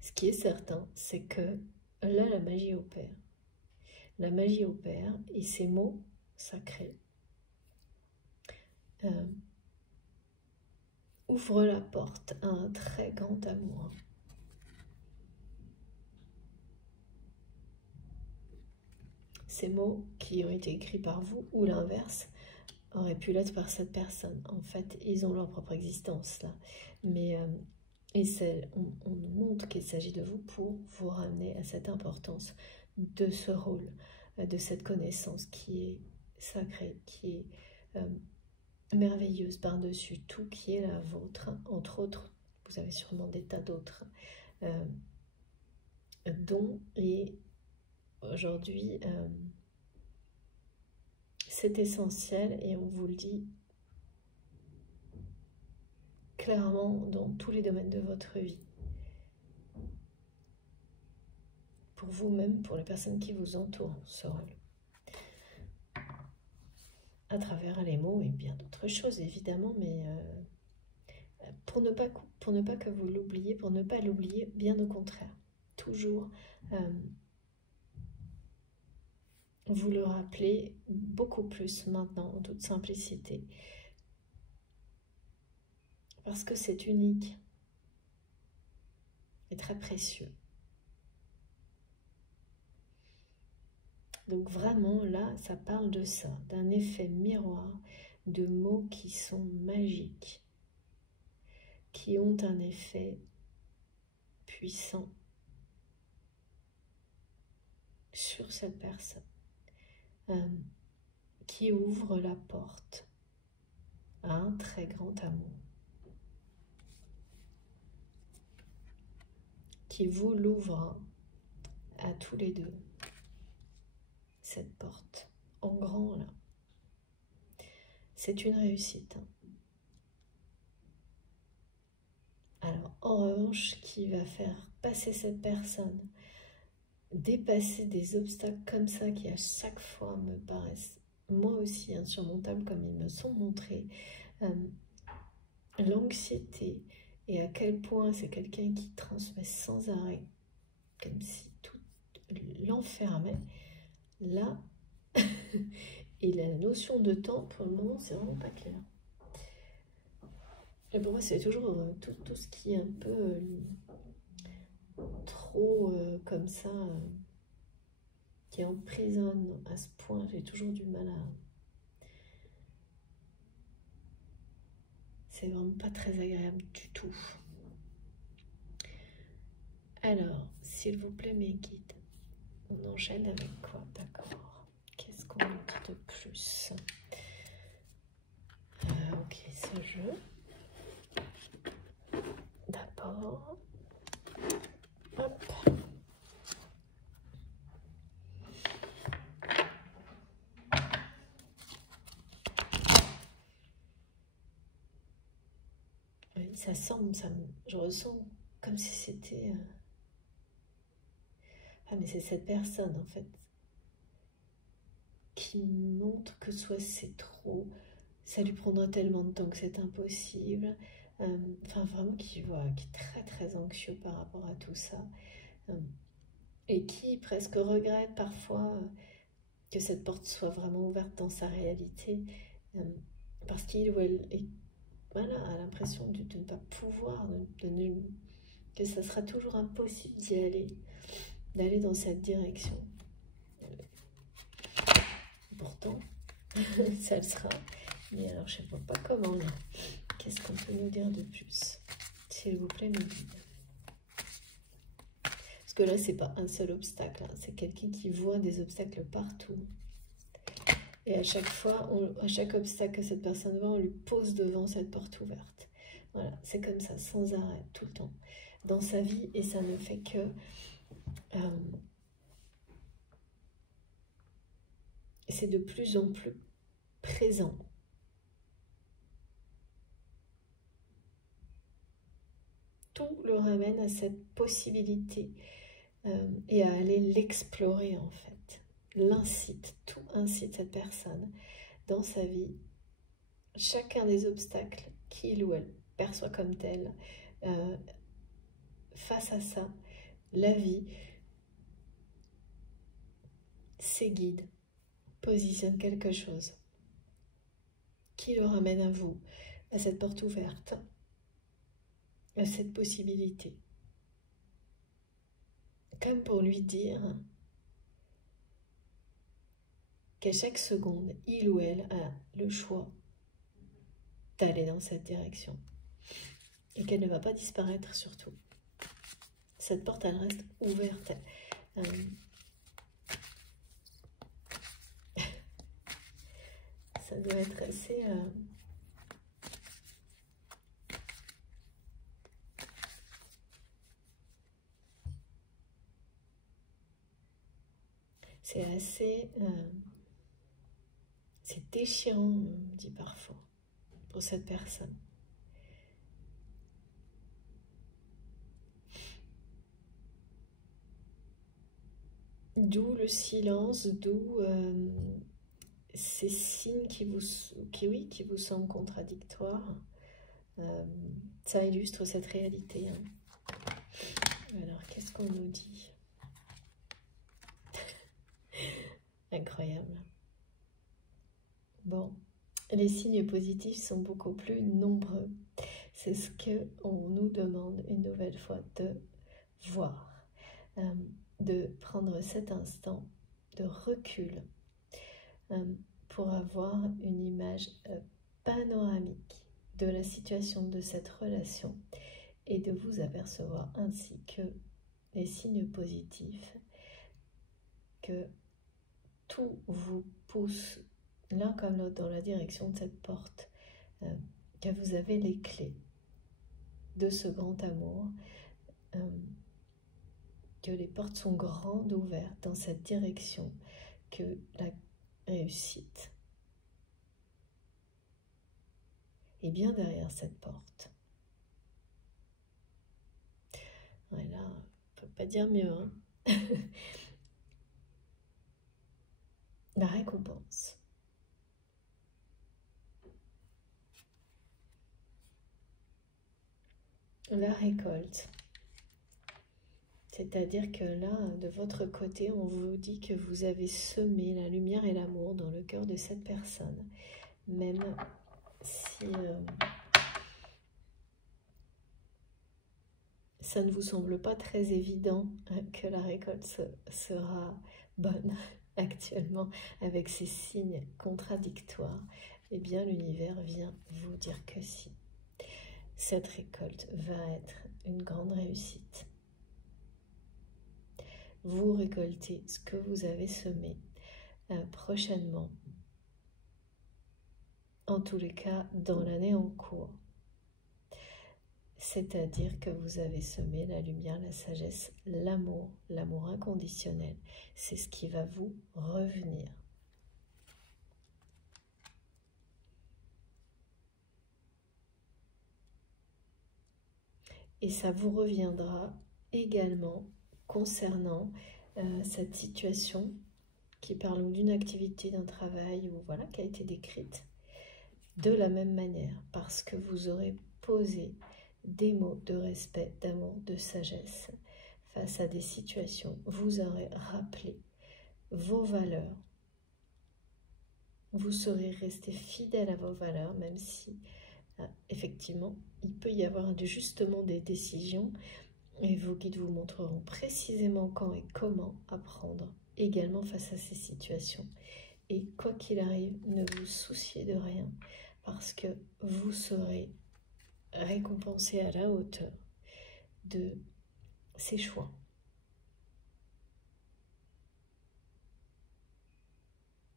Ce qui est certain, c'est que là, la magie opère. La magie opère et ces mots sacrés ouvrent la porte à un très grand amour. Ces mots qui ont été écrits par vous, ou l'inverse, auraient pu l'être par cette personne. En fait, ils ont leur propre existence là. Mais on nous montre qu'il s'agit de vous pour vous ramener à cette importance de ce rôle de cette connaissance qui est sacrée, qui est merveilleuse par-dessus tout, qui est la vôtre. Entre autres, vous avez sûrement des tas d'autres dons, et aujourd'hui, c'est essentiel, et on vous le dit clairement dans tous les domaines de votre vie. Pour vous-même, pour les personnes qui vous entourent, ce rôle. À travers les mots et bien d'autres choses, évidemment, mais pour ne pas que vous l'oubliez, pour ne pas l'oublier, bien au contraire. Toujours vous le rappelez beaucoup plus maintenant, en toute simplicité. Parce que c'est unique et très précieux. Donc vraiment, là, ça parle de ça, d'un effet miroir de mots qui sont magiques, qui ont un effet puissant sur cette personne, qui ouvre la porte à un très grand amour, qui vous l'ouvre à tous les deux, cette porte, en grand là. C'est une réussite. Alors, en revanche, qui va faire passer cette personne, dépasser des obstacles comme ça qui à chaque fois me paraissent, moi aussi, insurmontables comme ils me sont montrés, l'anxiété, et à quel point c'est quelqu'un qui transmet sans arrêt, comme si tout l'enfermait, là, et la notion de temps, pour le moment, c'est vraiment pas clair. Et pour moi, c'est toujours tout ce qui est un peu trop comme ça, qui emprisonne à ce point, j'ai toujours du mal à... C'est vraiment pas très agréable du tout. Alors, s'il vous plaît, mes guides, on enchaîne avec quoi? D'accord. Qu'est-ce qu'on nous dit de plus? Ok, ce jeu. D'abord. Hop. Oui, ça semble, je ressens comme si c'était... Ah, mais c'est cette personne, en fait, qui montre que soit c'est trop, ça lui prendra tellement de temps que c'est impossible. Enfin, vraiment, qui est très, très anxieux par rapport à tout ça. Et qui presque regrette parfois que cette porte soit vraiment ouverte dans sa réalité. Parce qu'il ou elle voilà, a l'impression de ne pas pouvoir, que ça sera toujours impossible d'y aller, d'aller dans cette direction. Pourtant, ça le sera. Mais alors, je ne sais pas comment là. Qu'est-ce qu'on peut nous dire de plus? S'il vous plaît, mes guides. Parce que là, c'est pas un seul obstacle. Hein. C'est quelqu'un qui voit des obstacles partout. Et à chaque fois, à chaque obstacle que cette personne voit, on lui pose devant cette porte ouverte. Voilà, c'est comme ça, sans arrêt, tout le temps. Dans sa vie, et ça ne fait que... c'est de plus en plus présent. Tout le ramène à cette possibilité et à aller l'explorer en fait. L'incite, tout incite cette personne dans sa vie. Chacun des obstacles qu'il ou elle perçoit comme tel, face à ça, la vie, ses guides, positionne quelque chose qui le ramène à vous, à cette porte ouverte, à cette possibilité. Comme pour lui dire qu'à chaque seconde, il ou elle a le choix d'aller dans cette direction. Et qu'elle ne va pas disparaître surtout. Cette porte, elle reste ouverte. Ça doit être assez... c'est assez... c'est déchirant, on dit parfois, pour cette personne. D'où le silence, d'où ces signes qui vous semblent contradictoires. Ça illustre cette réalité. Hein. Alors, qu'est-ce qu'on nous dit? Incroyable. Bon, les signes positifs sont beaucoup plus nombreux. C'est ce qu'on nous demande une nouvelle fois de voir, de prendre cet instant de recul pour avoir une image panoramique de la situation de cette relation et de vous apercevoir ainsi que les signes positifs, que tout vous pousse l'un comme l'autre dans la direction de cette porte, que vous avez les clés de ce grand amour, que les portes sont grandes ouvertes dans cette direction, que la réussite est bien derrière cette porte. Voilà, on ne peut pas dire mieux. Hein. La récompense. La récolte. C'est-à-dire que là, de votre côté, on vous dit que vous avez semé la lumière et l'amour dans le cœur de cette personne. Même si ça ne vous semble pas très évident que la récolte sera bonne actuellement avec ces signes contradictoires, eh bien l'univers vient vous dire que si. Cette récolte va être une grande réussite. Vous récoltez ce que vous avez semé prochainement, en tous les cas dans l'année en cours. C'est-à-dire que vous avez semé la lumière, la sagesse, l'amour inconditionnel. C'est ce qui va vous revenir. Et ça vous reviendra également concernant cette situation qui parle d'une activité, d'un travail ou voilà, qui a été décrite de la même manière, parce que vous aurez posé des mots de respect, d'amour, de sagesse face à des situations. Vous aurez rappelé vos valeurs. Vous serez resté fidèle à vos valeurs, même si effectivement, il peut y avoir justement des décisions et vos guides vous montreront précisément quand et comment apprendre également face à ces situations. Et quoi qu'il arrive, ne vous souciez de rien parce que vous serez récompensé à la hauteur de ces choix.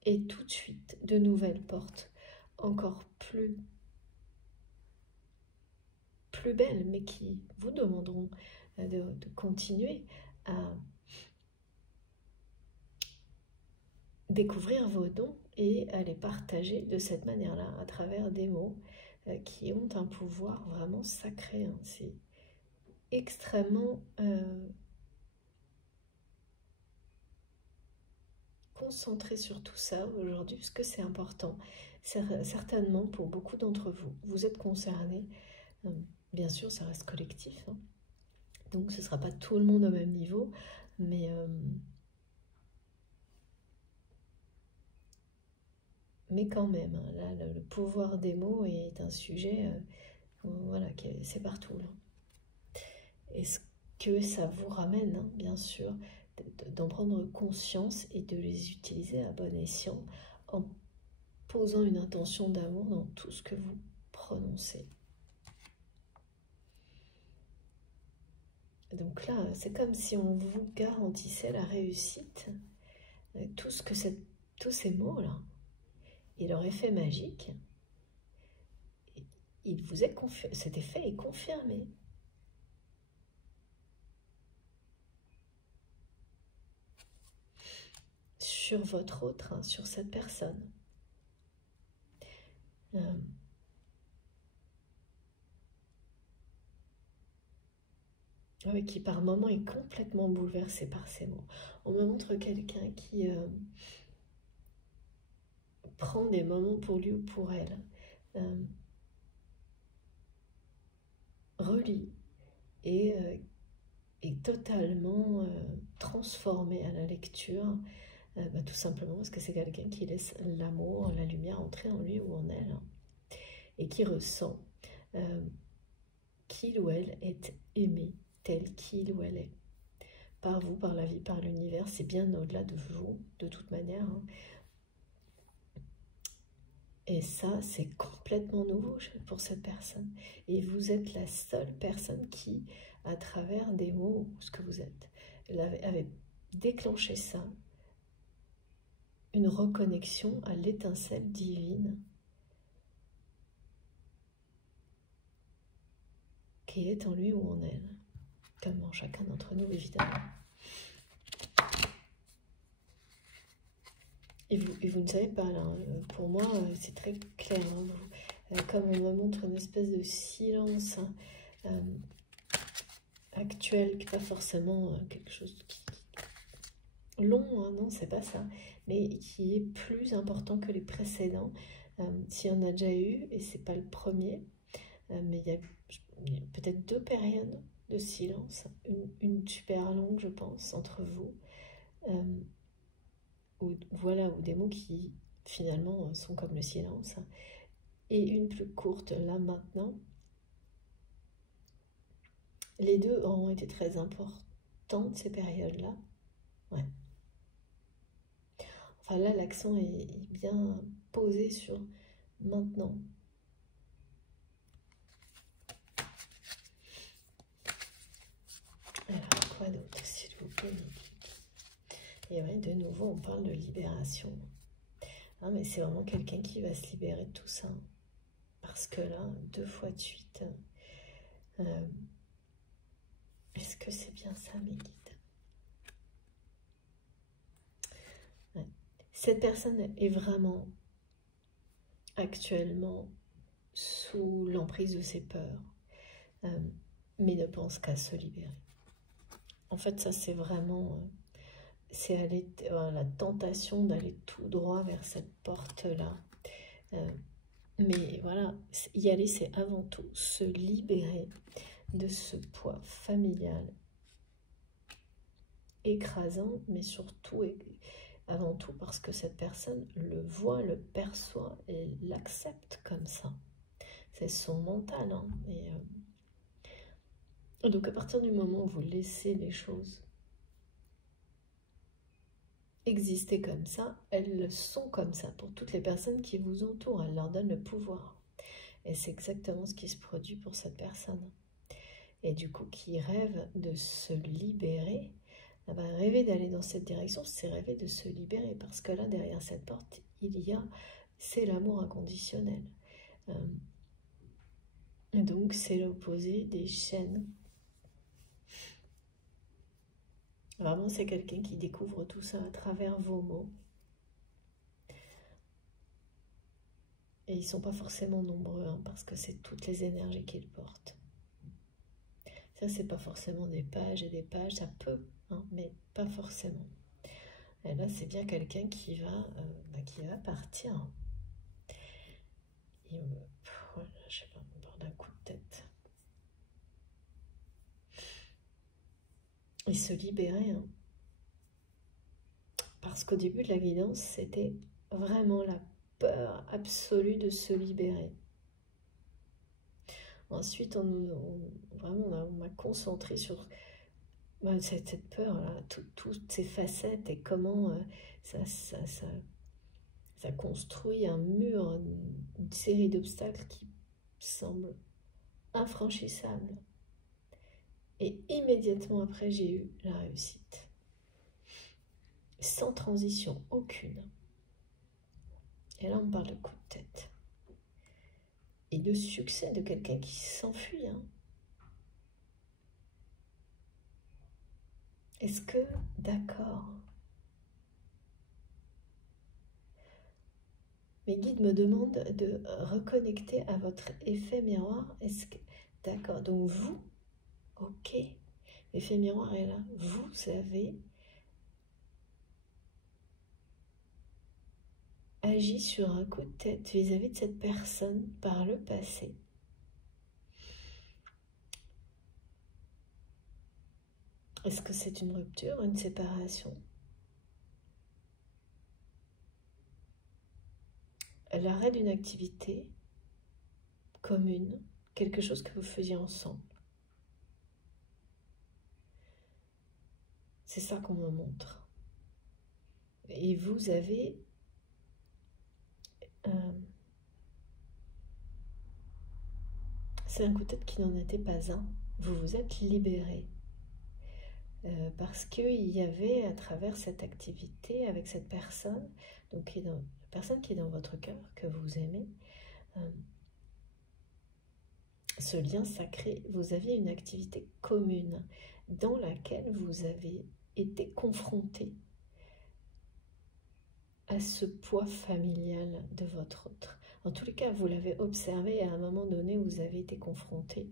Et tout de suite, de nouvelles portes encore plus belles, mais qui vous demanderont de continuer à découvrir vos dons et à les partager de cette manière-là, à travers des mots qui ont un pouvoir vraiment sacré. Hein. C'est extrêmement concentré sur tout ça aujourd'hui, parce que c'est important. Certainement, pour beaucoup d'entre vous, vous êtes concernés. Bien sûr, ça reste collectif. Hein. Donc, ce ne sera pas tout le monde au même niveau, mais... mais quand même, hein, là, le pouvoir des mots est un sujet, voilà, c'est partout. Là. Est-ce que ça vous ramène, hein, bien sûr, d'en prendre conscience et de les utiliser à bon escient en posant une intention d'amour dans tout ce que vous prononcez. Donc là, c'est comme si on vous garantissait la réussite, tous ces mots-là. Et leur effet magique, il vous est cet effet est confirmé. Sur votre autre, hein, sur cette personne. Qui par moment est complètement bouleversé par ces mots. On me montre quelqu'un qui prend des moments pour lui ou pour elle, relit et est totalement transformé à la lecture, tout simplement parce que c'est quelqu'un qui laisse l'amour, la lumière entrer en lui ou en elle, hein, et qui ressent qu'il ou elle est aimé tel qu'il ou elle est. Par vous, par la vie, par l'univers, c'est bien au-delà de vous, de toute manière. Hein. Et ça, c'est complètement nouveau pour cette personne. Et vous êtes la seule personne qui, à travers des mots, ce que vous êtes, avait déclenché ça, une reconnexion à l'étincelle divine qui est en lui ou en elle, comme en chacun d'entre nous, évidemment. Et vous ne savez pas, là, pour moi, c'est très clair. Hein, comme on me montre une espèce de silence actuel, qui n'est pas forcément quelque chose qui long, hein, non, c'est pas ça, mais qui est plus important que les précédents. S'il y en a déjà eu, et c'est pas le premier, mais il y a peut-être 2 périodes de silence, une super longue, je pense, entre vous, ou des mots qui finalement sont comme le silence, et une plus courte là maintenant. Les deux ont été très importantes, ces périodes-là. Ouais. Enfin là, l'accent est bien posé sur maintenant. Alors, quoi d'autre, s'il vous plaît? Et ouais, de nouveau, on parle de libération. Ah, mais c'est vraiment quelqu'un qui va se libérer de tout ça. Parce que là, 2 fois de suite, est-ce que c'est bien ça, mes guides? Ouais. Cette personne est vraiment actuellement sous l'emprise de ses peurs, mais ne pense qu'à se libérer. En fait, ça, c'est vraiment... c'est aller la tentation d'aller tout droit vers cette porte-là. Mais voilà, y aller, c'est avant tout se libérer de ce poids familial écrasant, mais surtout, avant tout, parce que cette personne le voit, le perçoit et l'accepte comme ça. C'est son mental. Hein, et donc, à partir du moment où vous laissez les choses exister comme ça, elles sont comme ça pour toutes les personnes qui vous entourent. Elles leur donnent le pouvoir. Et c'est exactement ce qui se produit pour cette personne. Et du coup, qui rêve de se libérer, rêver d'aller dans cette direction, c'est rêver de se libérer. Parce que là, derrière cette porte, c'est l'amour inconditionnel. Et donc, c'est l'opposé des chaînes. Vraiment, c'est quelqu'un qui découvre tout ça à travers vos mots. Et ils ne sont pas forcément nombreux, hein, parce que c'est toutes les énergies qu'ils portent. Ça, c'est pas forcément des pages et des pages, ça peut, hein, mais pas forcément. Et là, c'est bien quelqu'un qui va partir. Voilà, je sais pas, on parle d'un coup de tête. Et se libérer, hein. Parce qu'au début de la guidance, c'était vraiment la peur absolue de se libérer. Ensuite, on m'a concentré sur cette peur-là, toutes ces facettes et comment ça construit un mur, une série d'obstacles qui semblent infranchissables. Et immédiatement après, j'ai eu la réussite. Sans transition aucune. Et là, on parle de coup de tête. Et de succès de quelqu'un qui s'enfuit. Hein. Est-ce que, d'accord. Mes guides me demandent de reconnecter à votre effet miroir. Est-ce que, d'accord. Donc vous, ok. L'effet miroir est là. Vous avez agi sur un coup de tête vis-à-vis de cette personne par le passé. Est-ce que c'est une rupture, une séparation? L'arrêt d'une activité commune, quelque chose que vous faisiez ensemble. C'est ça qu'on me montre. Et vous avez c'est un coup de tête qui n'en était pas un. Vous vous êtes libéré. Parce qu'il y avait à travers cette activité avec cette personne, donc la personne qui est dans votre cœur, que vous aimez, ce lien sacré, vous aviez une activité commune dans laquelle vous avez été confronté à ce poids familial de votre autre. En tous les cas, vous l'avez observé et à un moment donné, vous avez été confronté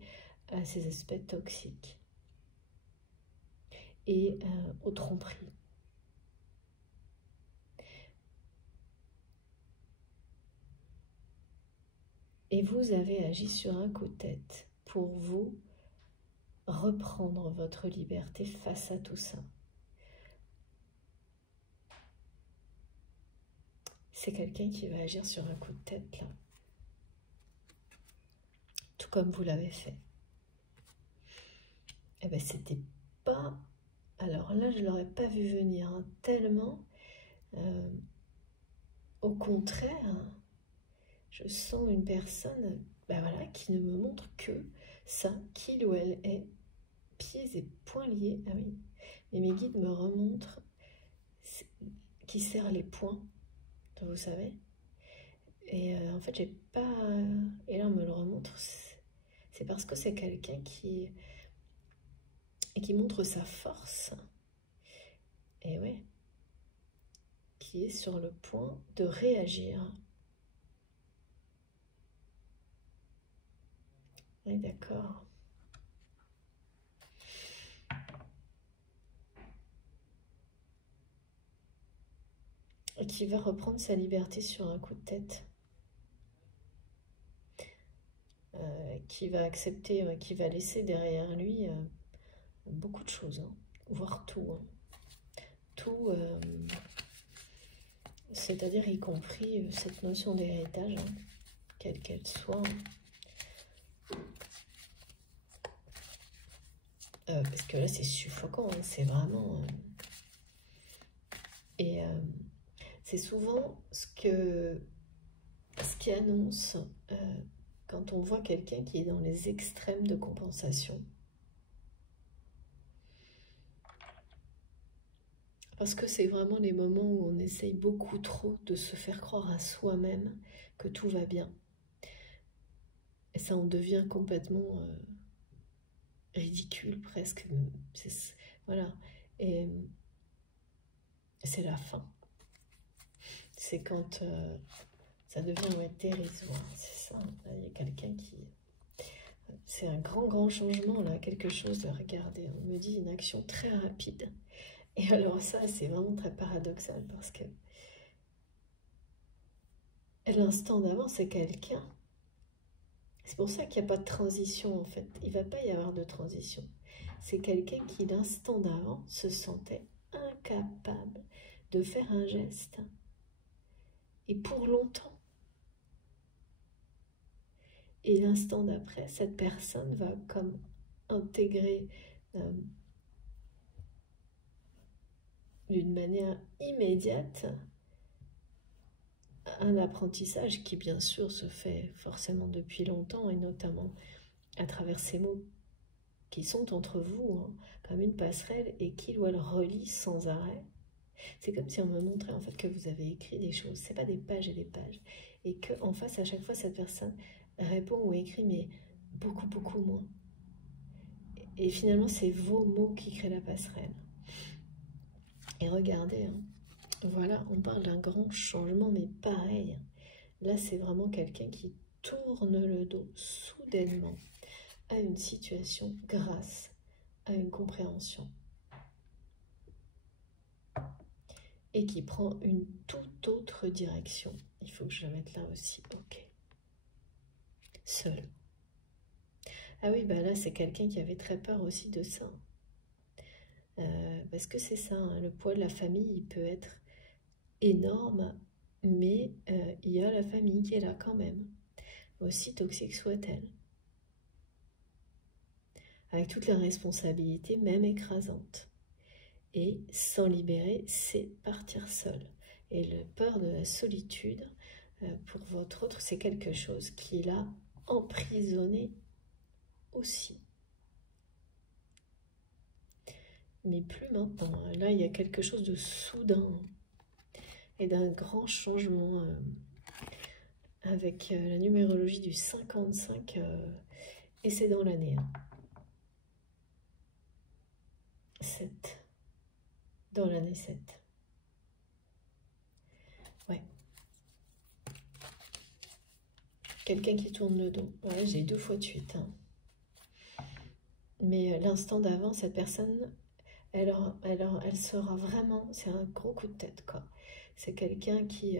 à ces aspects toxiques et aux tromperies. Et vous avez agi sur un coup de tête pour vous reprendre votre liberté face à tout ça. C'est quelqu'un qui va agir sur un coup de tête là. Tout comme vous l'avez fait. Eh bien, c'était pas... Alors là, je ne l'aurais pas vu venir, hein, tellement... au contraire, hein, je sens une personne ben voilà, qui ne me montre que ça, qu'il ou elle est, pieds et poings liés. Ah oui, mais mes guides me remontrent qui serre les poings, vous savez. Et en fait, j'ai pas... Et là, on me le remontre. C'est parce que c'est quelqu'un qui montre sa force. Et ouais, qui est sur le point de réagir. Oui, d'accord. Et qui va reprendre sa liberté sur un coup de tête. Qui va accepter, qui va laisser derrière lui beaucoup de choses, hein, voire tout. Hein. Tout, c'est-à-dire y compris cette notion d'héritage, hein, quelle qu'elle soit. Parce que là, c'est suffocant, hein, c'est vraiment... et c'est souvent ce qui annonce quand on voit quelqu'un qui est dans les extrêmes de compensation. Parce que c'est vraiment les moments où on essaye beaucoup trop de se faire croire à soi-même que tout va bien. Et ça en devient complètement ridicule presque. Voilà. Et c'est la fin. C'est quand ça devient dérisoire. C'est ça. Là, il y a quelqu'un qui... C'est un grand changement là, quelque chose à regarder. On me dit une action très rapide. Et alors ça, c'est vraiment très paradoxal parce que l'instant d'avant, c'est quelqu'un. C'est pour ça qu'il n'y a pas de transition en fait. Il ne va pas y avoir de transition. C'est quelqu'un qui, l'instant d'avant, se sentait incapable de faire un geste. Et pour longtemps. Et l'instant d'après, cette personne va comme intégrer d'une manière immédiate un apprentissage qui bien sûr se fait forcément depuis longtemps et notamment à travers ces mots qui sont entre vous, hein, comme une passerelle et qu'il ou elle relie sans arrêt. C'est comme si on me montrait en fait que vous avez écrit des choses. C'est pas des pages et des pages. Et qu'en face, à chaque fois, cette personne répond ou écrit, mais beaucoup, beaucoup moins. Et finalement, c'est vos mots qui créent la passerelle. Et regardez, hein, voilà, on parle d'un grand changement, mais pareil. Là, c'est vraiment quelqu'un qui tourne le dos soudainement à une situation grâce à une compréhension. Et qui prend une toute autre direction. Il faut que je la mette là aussi. Ok. Seul. Ah oui, bah là, c'est quelqu'un qui avait très peur aussi de ça. Parce que c'est ça, hein, le poids de la famille, il peut être énorme, mais il y a la famille qui est là quand même, aussi toxique soit-elle, avec toutes les responsabilités, même écrasantes. Et s'en libérer, c'est partir seul. Et la peur de la solitude, pour votre autre, c'est quelque chose qui l'a emprisonné aussi. Mais plus maintenant. Là, il y a quelque chose de soudain et d'un grand changement avec la numérologie du 55 et c'est dans l'année 7. Dans l'année 7. Ouais. Quelqu'un qui tourne le dos. Ouais, j'ai 2 fois de suite. Hein. Mais l'instant d'avant, cette personne, elle sera vraiment... C'est un gros coup de tête, quoi. C'est quelqu'un qui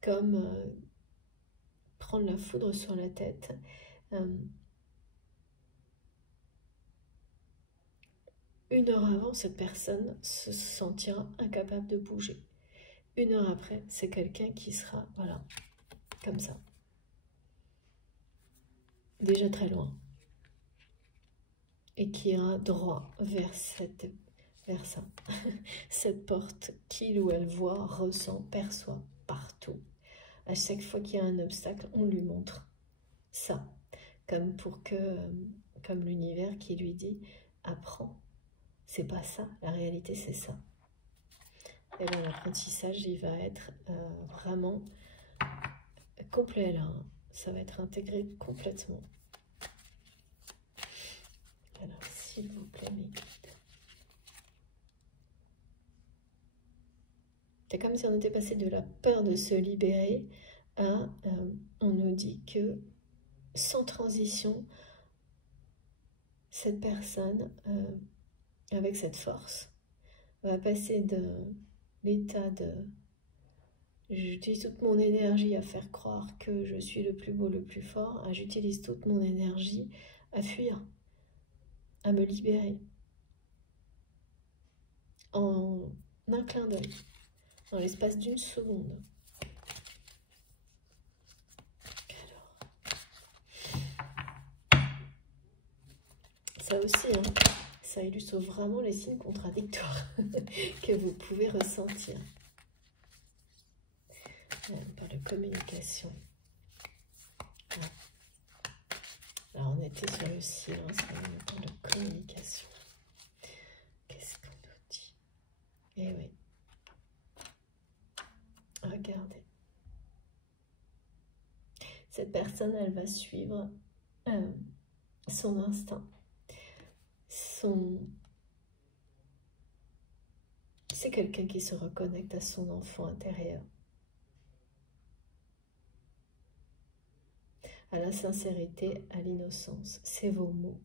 comme prendre la foudre sur la tête. Une heure avant, cette personne se sentira incapable de bouger. Une heure après, c'est quelqu'un qui sera, voilà, comme ça. Déjà très loin. Et qui ira droit vers ça. Cette porte qu'il ou elle voit, ressent, perçoit partout. À chaque fois qu'il y a un obstacle, on lui montre ça. Comme comme l'univers qui lui dit, apprends. C'est pas ça, la réalité c'est ça. Et bien l'apprentissage, il va être vraiment complet là. Hein. Ça va être intégré complètement. Alors, s'il vous plaît, mes guides. C'est comme si on était passé de la peur de se libérer à, on nous dit que sans transition, cette personne, avec cette force, va passer de l'état de j'utilise toute mon énergie à faire croire que je suis le plus beau, le plus fort, à j'utilise toute mon énergie à fuir, à me libérer en un clin d'œil, dans l'espace d'une seconde. Alors, ça aussi, hein, ça illustre vraiment les signes contradictoires que vous pouvez ressentir. Par la communication. Ah. Alors, on était sur le silence, on parle de communication. Qu'est-ce qu'on nous dit? Eh oui. Regardez. Cette personne, elle va suivre son instinct. C'est quelqu'un qui se reconnecte à son enfant intérieur. À la sincérité, à l'innocence. C'est vos mots.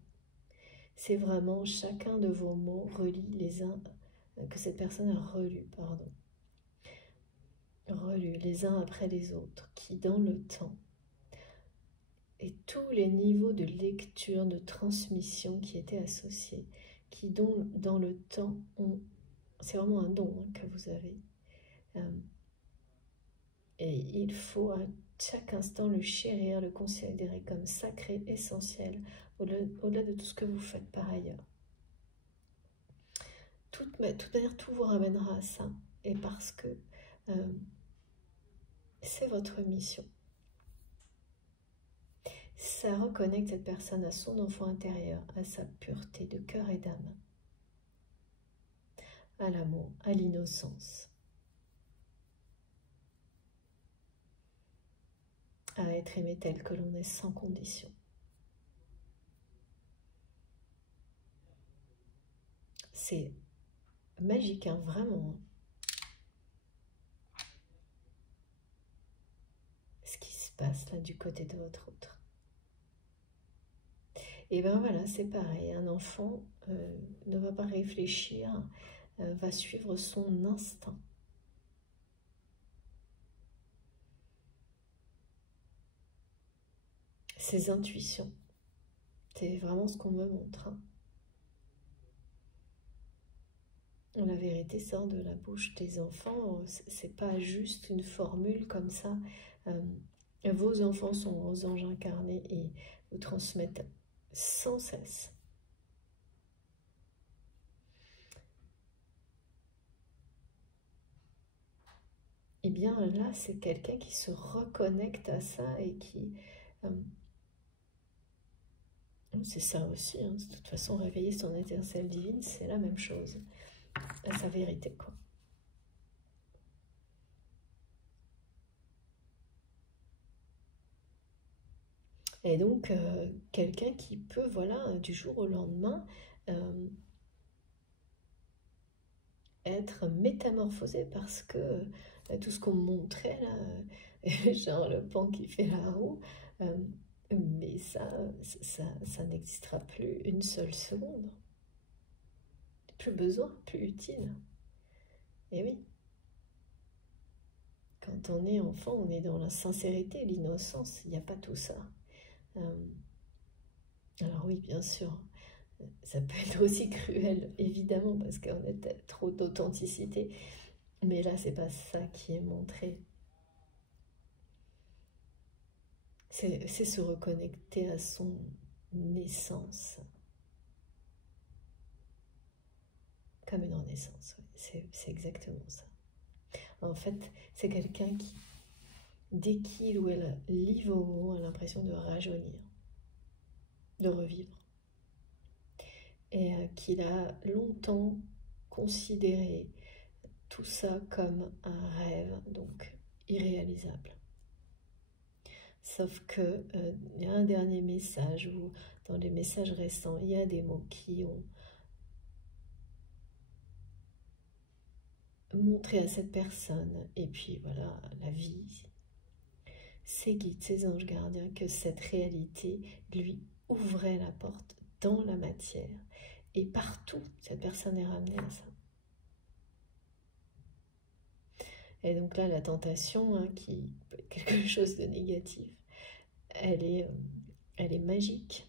C'est vraiment chacun de vos mots relie les uns, que cette personne a relus, pardon. Relus les uns après les autres, qui dans le temps, et tous les niveaux de lecture, de transmission qui étaient associés, qui dans le temps ont... C'est vraiment un don hein, que vous avez. Et il faut à chaque instant le chérir, le considérer comme sacré, essentiel, au-delà de tout ce que vous faites par ailleurs. Toute manière, tout vous ramènera à ça. Et parce que c'est votre mission. Ça reconnecte cette personne à son enfant intérieur, à sa pureté de cœur et d'âme. à l'amour, à l'innocence, à être aimé tel que l'on est sans condition. C'est magique, hein, vraiment. Ce qui se passe là du côté de votre autre. Et bien voilà, c'est pareil, un enfant ne va pas réfléchir, va suivre son instinct. Ses intuitions. C'est vraiment ce qu'on me montre. Hein. La vérité sort de la bouche des enfants, c'est pas juste une formule comme ça. Vos enfants sont vos anges incarnés et vous transmettent sans cesse. Et bien là, c'est quelqu'un qui se reconnecte à ça et qui... c'est ça aussi, hein. De toute façon, réveiller son étincelle divine, c'est la même chose. À sa vérité, quoi. Et donc, quelqu'un qui peut, voilà, du jour au lendemain, être métamorphosé parce que tout ce qu'on me montrait, là, genre le pan qui fait la roue, mais ça n'existera plus une seule seconde. Plus besoin, plus utile. Et oui. Quand on est enfant, on est dans la sincérité, l'innocence, il n'y a pas tout ça. Alors oui, bien sûr, ça peut être aussi cruel, évidemment, parce qu'on a trop d'authenticité. Mais là, c'est pas ça qui est montré. C'est se reconnecter à son essence. Comme une renaissance, c'est exactement ça. En fait, c'est quelqu'un qui, dès qu'il ou elle lit vos mots, a l'impression de rajeunir, de revivre. Et qu'il a longtemps considéré tout ça comme un rêve, donc irréalisable. Sauf que il y a un dernier message où, dans les messages récents, il y a des mots qui ont montré à cette personne, et puis voilà, la vie, ses guides, ses anges gardiens, que cette réalité lui ouvrait la porte dans la matière. Et partout, cette personne est ramenée à ça. Et donc là, la tentation, hein, qui peut être quelque chose de négatif, elle est magique.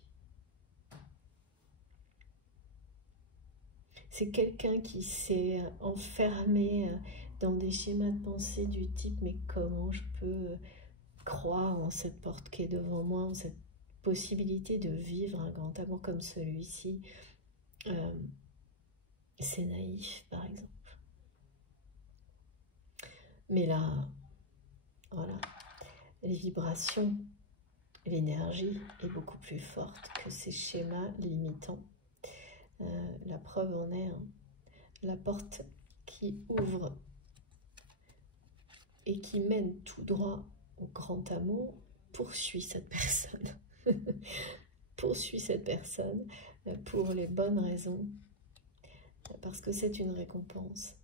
C'est quelqu'un qui s'est enfermé dans des schémas de pensée du type « mais comment je peux croire en cette porte qui est devant moi, en cette possibilité de vivre un grand amour comme celui-ci » C'est naïf, par exemple. Mais là, voilà, les vibrations, l'énergie est beaucoup plus forte que ces schémas limitants. La preuve en est la porte qui ouvre et qui mène tout droit au grand amour poursuit cette personne. Poursuit cette personne pour les bonnes raisons, parce que c'est une récompense.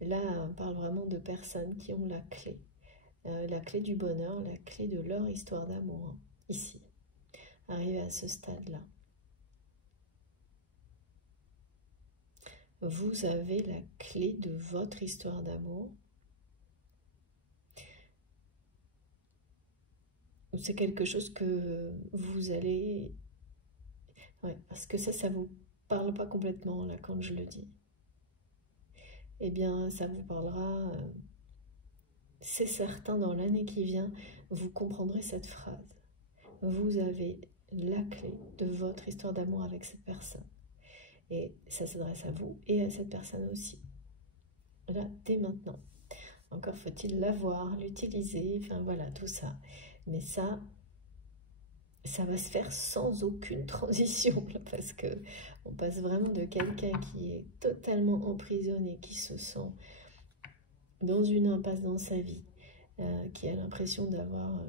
Là, on parle vraiment de personnes qui ont la clé du bonheur, la clé de leur histoire d'amour, hein, ici, arrivé à ce stade-là. Vous avez la clé de votre histoire d'amour. C'est quelque chose que vous allez... Ouais, parce que ça vous parle pas complètement, là, quand je le dis. Eh bien, ça vous parlera... c'est certain, dans l'année qui vient, vous comprendrez cette phrase. Vous avez la clé de votre histoire d'amour avec cette personne. Et ça s'adresse à vous et à cette personne aussi. Là, dès maintenant. Encore faut-il l'avoir, l'utiliser, enfin voilà, tout ça. Mais ça, ça va se faire sans aucune transition, là, parce que on passe vraiment de quelqu'un qui est totalement emprisonné, qui se sent dans une impasse dans sa vie, qui a l'impression d'avoir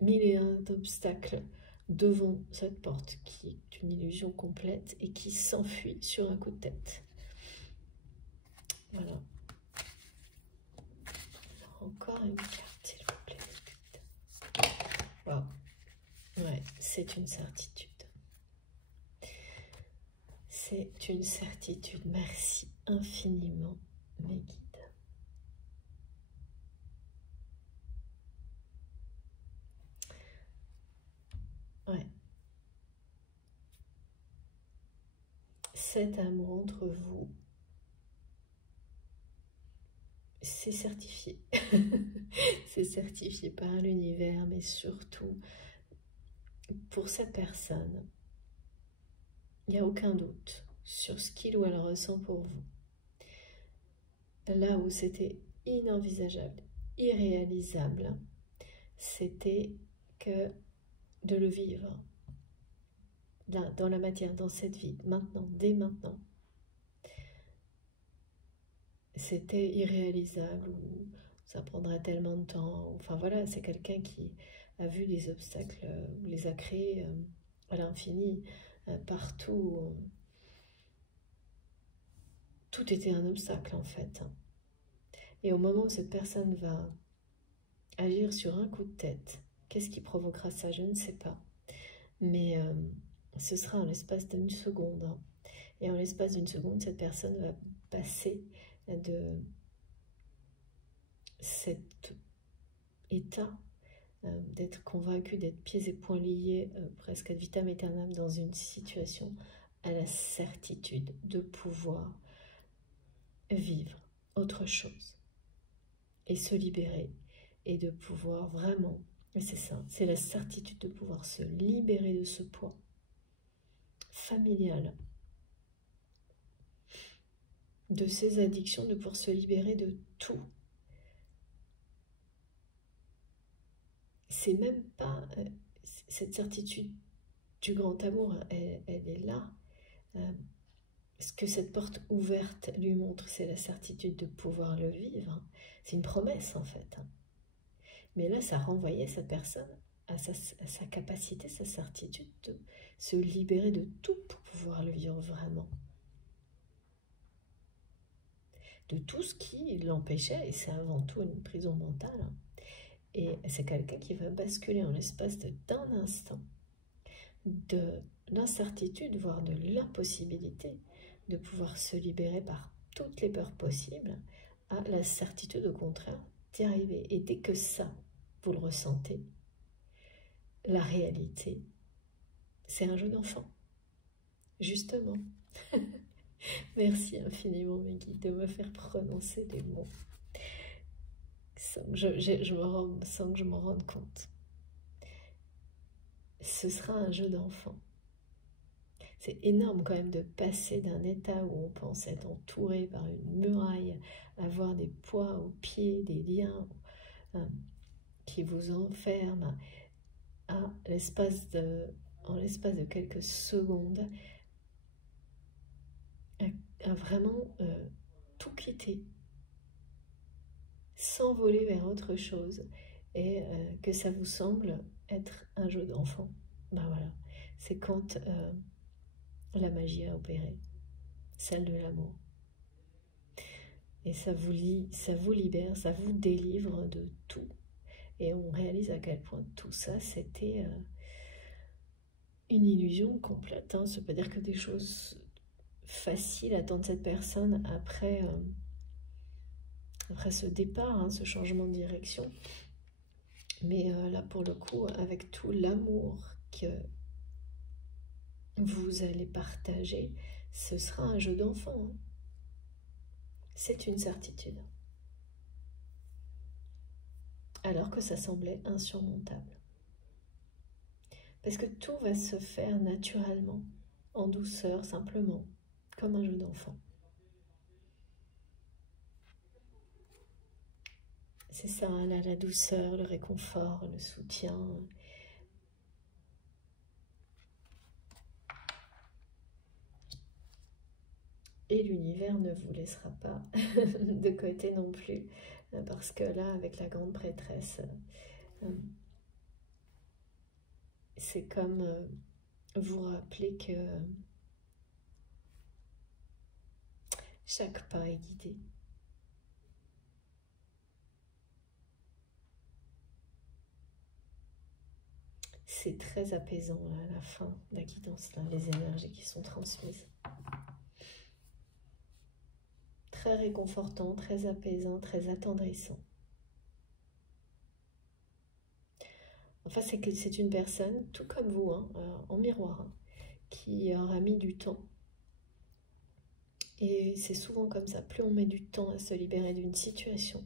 mille et un obstacles devant cette porte, qui est une illusion complète, et qui s'enfuit sur un coup de tête. Voilà. Encore une carte, s'il vous plaît. Wow. Ouais, c'est une certitude. C'est une certitude. Merci infiniment, mes guides. Ouais. Cet amour entre vous, c'est certifié. C'est certifié par l'univers, mais surtout pour cette personne, il n'y a aucun doute sur ce qu'il ou elle ressent pour vous. Là où c'était inenvisageable, irréalisable, c'était que de le vivre là, dans la matière, dans cette vie, maintenant, dès maintenant. C'était irréalisable ou ça prendra tellement de temps. Enfin voilà, c'est quelqu'un qui a vu les obstacles, les a créés à l'infini, partout. Tout était un obstacle en fait. Et au moment où cette personne va agir sur un coup de tête, qu'est-ce qui provoquera ça? Je ne sais pas. Mais ce sera en l'espace d'une seconde. Hein. Et en l'espace d'une seconde, cette personne va passer de cet état d'être convaincu, d'être pieds et poings liés, presque ad vitam aeternam dans une situation, à la certitude de pouvoir vivre autre chose et se libérer et de pouvoir vraiment, et c'est ça, c'est la certitude de pouvoir se libérer de ce poids familial, de ces addictions, de pouvoir se libérer de tout. C'est même pas cette certitude du grand amour, elle est là. Ce que cette porte ouverte lui montre, c'est la certitude de pouvoir le vivre. C'est une promesse en fait. Mais là, ça renvoyait cette personne à sa capacité, sa certitude de se libérer de tout pour pouvoir le vivre vraiment. De tout ce qui l'empêchait, et c'est avant tout une prison mentale. Et c'est quelqu'un qui va basculer en l'espace d'un instant de l'incertitude, voire de l'impossibilité de pouvoir se libérer par toutes les peurs possibles, à la certitude au contraire d'y arriver. Et dès que ça, vous le ressentez, la réalité, c'est un jeu d'enfant. Justement. Merci infiniment, mes guides, de me faire prononcer des mots sans que je m'en rende compte. Ce sera un jeu d'enfant. C'est énorme quand même de passer d'un état où on pense être entouré par une muraille, avoir des poids aux pieds, des liens qui vous enferment, en l'espace de quelques secondes, à vraiment tout quitter, s'envoler vers autre chose, et que ça vous semble être un jeu d'enfant. Ben voilà, c'est quand la magie a opéré, celle de l'amour. Et ça vous libère, ça vous délivre de tout. Et on réalise à quel point tout ça, c'était une illusion complète. Hein. Ça ne veut pas dire que des choses faciles attendent cette personne après ce départ, hein, ce changement de direction. Mais là, pour le coup, avec tout l'amour que vous allez partager, ce sera un jeu d'enfant. Hein. C'est une certitude. Alors que ça semblait insurmontable. Parce que tout va se faire naturellement, en douceur, simplement, comme un jeu d'enfant. C'est ça, là, la douceur, le réconfort, le soutien, Et l'univers ne vous laissera pas de côté non plus, parce que là, avec la grande prêtresse, c'est comme vous rappeler que chaque pas est guidé. C'est très apaisant là, à la fin de la guidance, là, les énergies qui sont transmises. Très réconfortant, très apaisant, très attendrissant. Enfin, c'est que c'est une personne, tout comme vous, hein, en miroir, hein, qui aura mis du temps. Et c'est souvent comme ça, plus on met du temps à se libérer d'une situation,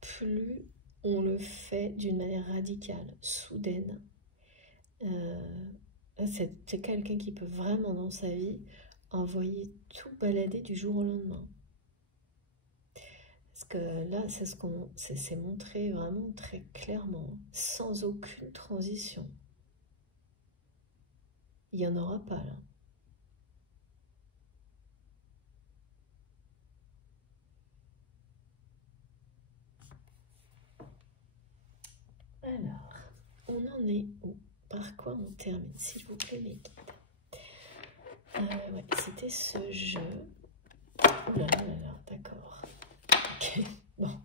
plus on le fait d'une manière radicale, soudaine. C'est quelqu'un qui peut vraiment dans sa vie envoyer tout balader du jour au lendemain. Parce que là, c'est ce qu'on s'est montré vraiment très clairement, sans aucune transition. Il n'y en aura pas là. Alors, on en est où? Par quoi on termine, s'il vous plaît, mes guides? Ouais, c'était ce jeu. Ouh là là là là, d'accord. Ok, bon.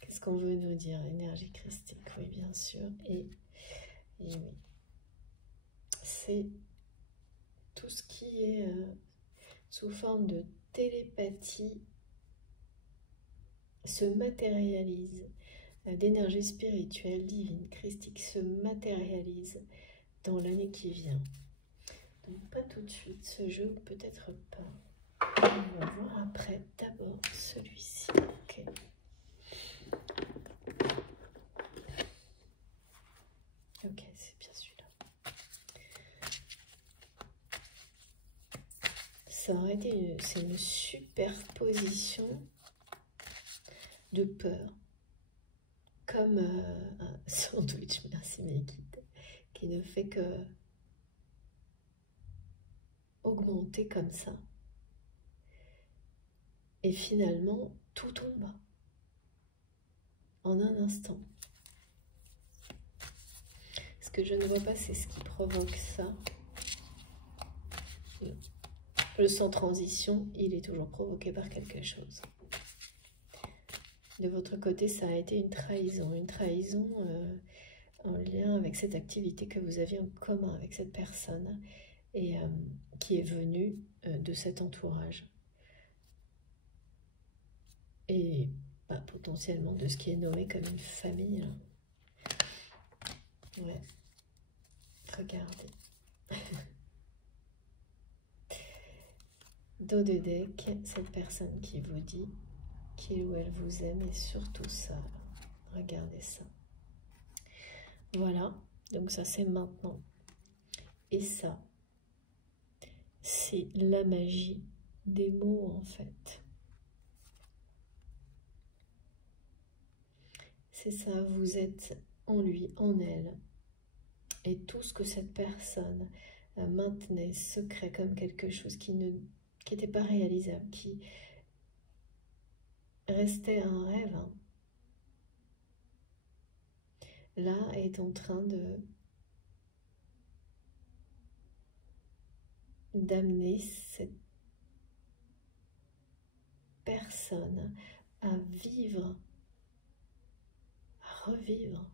Qu'est-ce qu'on veut nous dire? Énergie christique, oui, bien sûr. Et oui. C'est tout ce qui est sous forme de télépathie se matérialise, d'énergie spirituelle, divine, christique, se matérialise dans l'année qui vient. Donc pas tout de suite ce jeu, peut-être pas. On va voir après. D'abord celui-ci. Ok. Ok, c'est bien celui-là. Ça aurait été c'est une superposition de peur. Comme un sandwich, merci mes guides, qui ne fait que augmenter comme ça. Et finalement, tout tombe en un instant. Ce que je ne vois pas, c'est ce qui provoque ça. Le sans transition, il est toujours provoqué par quelque chose. De votre côté, ça a été une trahison en lien avec cette activité que vous aviez en commun avec cette personne et qui est venue de cet entourage. Et potentiellement de ce qui est nommé comme une famille. Ouais, regardez. Dos de deck, cette personne qui vous dit qu'il ou elle vous aime et surtout ça. Regardez ça. Voilà, donc ça c'est maintenant. Et ça, c'est la magie des mots en fait. C'est ça, vous êtes en lui, en elle. Et tout ce que cette personne maintenait secret comme quelque chose qui n'était pas réalisable, qui restait un rêve, hein, là est en train d'amener cette personne à vivre, à revivre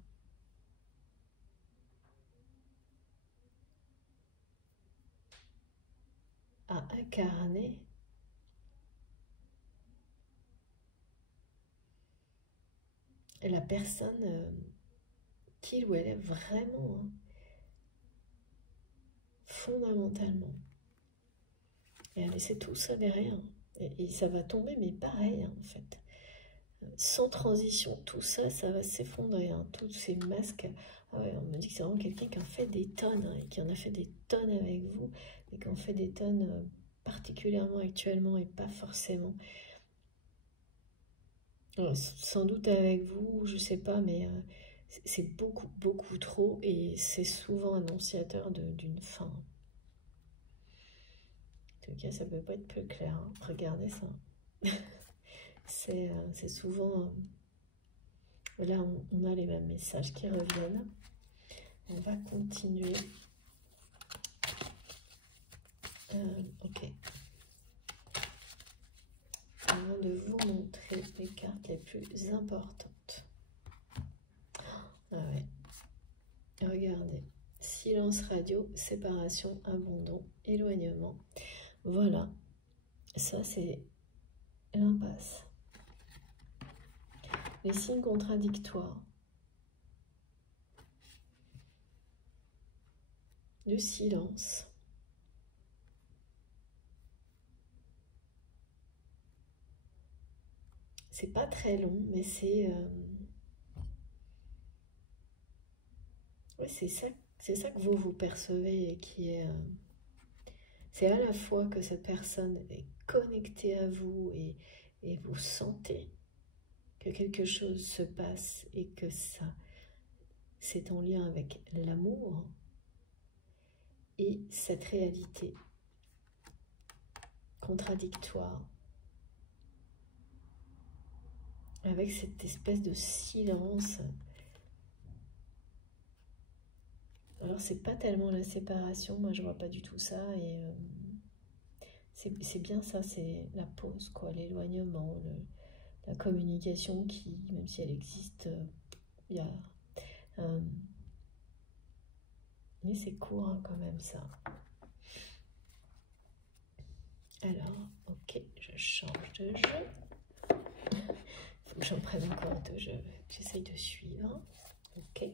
à incarner la personne qu'il ou elle est vraiment, hein, fondamentalement. Et elle laissé tout ça derrière. Et ça va tomber, mais pareil, hein, en fait. Sans transition, tout ça, ça va s'effondrer. Hein, tous ces masques. Ah ouais, on me dit que c'est vraiment quelqu'un qui en fait des tonnes, hein, et qui en a fait des tonnes avec vous, et qui en fait des tonnes particulièrement actuellement, et pas forcément. Alors, sans doute avec vous, je sais pas, mais c'est beaucoup, beaucoup trop, et c'est souvent annonciateur d'une fin. tout cas, ça peut pas être plus clair. Hein. Regardez ça. C'est souvent... là, on a les mêmes messages qui reviennent. On va continuer. Ok. Avant de vous montrer les cartes les plus importantes. Ah ouais. Regardez. Silence radio, séparation, abandon, éloignement. Voilà. Ça, c'est l'impasse. Les signes contradictoires. Le silence. C'est pas très long, mais c'est ouais, c'est ça que vous percevez et qui est c'est à la fois que cette personne est connectée à vous et vous sentez que quelque chose se passe et que ça c'est en lien avec l'amour et cette réalité contradictoire avec cette espèce de silence. Alors c'est pas tellement la séparation, moi je vois pas du tout ça et c'est bien ça, c'est la pause, quoi, l'éloignement, la communication qui, même si elle existe, il y a mais c'est court hein, quand même ça. Alors, ok, je change de jeu. Faut que j'en prenne encore deux jeux. J'essaye de suivre. Ok.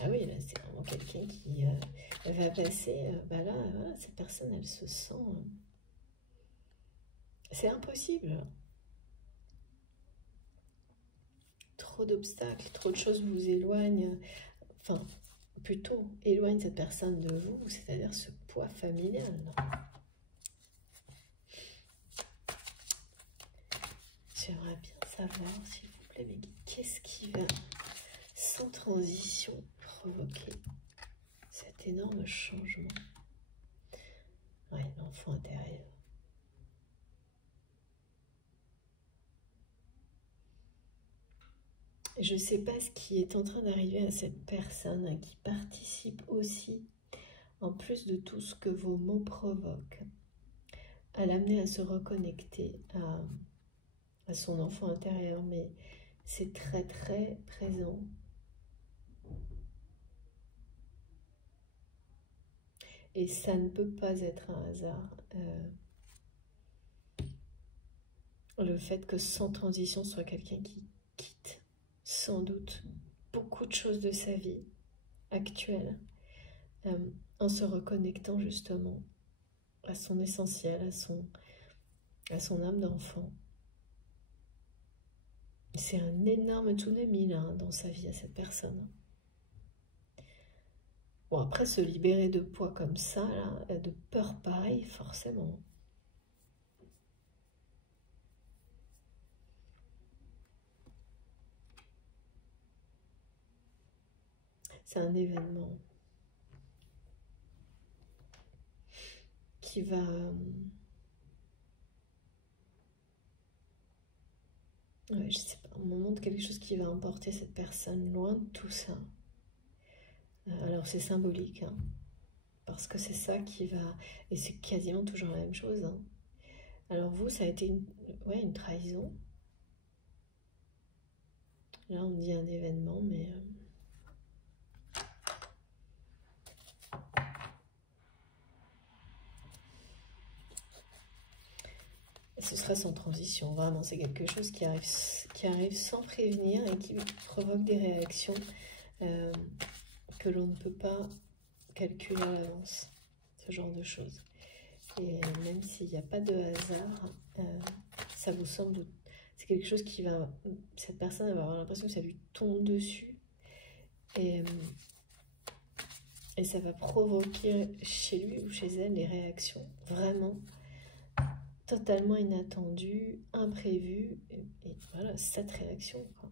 Ah oui, là, c'est vraiment quelqu'un qui va passer. Bah là, voilà, cette personne, elle se sent. C'est impossible. Trop d'obstacles, trop de choses vous éloignent. Enfin, plutôt éloigne cette personne de vous, c'est-à-dire ce poids familial. J'aimerais bien savoir, s'il vous plaît, mais qu'est-ce qui va, sans transition, provoquer cet énorme changement? Ouais, l'enfant intérieur. Je ne sais pas ce qui est en train d'arriver à cette personne hein, qui participe aussi, en plus de tout ce que vos mots provoquent, à l'amener à se reconnecter à son enfant intérieur, mais c'est très très présent. Et ça ne peut pas être un hasard. Le fait que sans transition soit quelqu'un qui quitte sans doute beaucoup de choses de sa vie actuelle en se reconnectant justement à son essentiel, à son âme d'enfant. C'est un énorme tsunami là dans sa vie à cette personne. Bon, après, se libérer de poids comme ça, là, de peur pareille, forcément. C'est un événement qui va... ouais, je sais pas, on me montre quelque chose qui va emporter cette personne loin de tout ça. Alors, c'est symbolique, hein, parce que c'est ça qui va... Et c'est quasiment toujours la même chose, hein. Alors vous, ça a été une trahison. Là, on dit un événement, mais... ce sera sans transition, vraiment. C'est quelque chose qui arrive sans prévenir et qui provoque des réactions que l'on ne peut pas calculer à l'avance. Ce genre de choses. Et même s'il n'y a pas de hasard, ça vous semble... C'est quelque chose qui va... Cette personne va avoir l'impression que ça lui tombe dessus. Et ça va provoquer chez lui ou chez elle des réactions vraiment totalement inattendues, imprévues. Et voilà, cette réaction, quoi.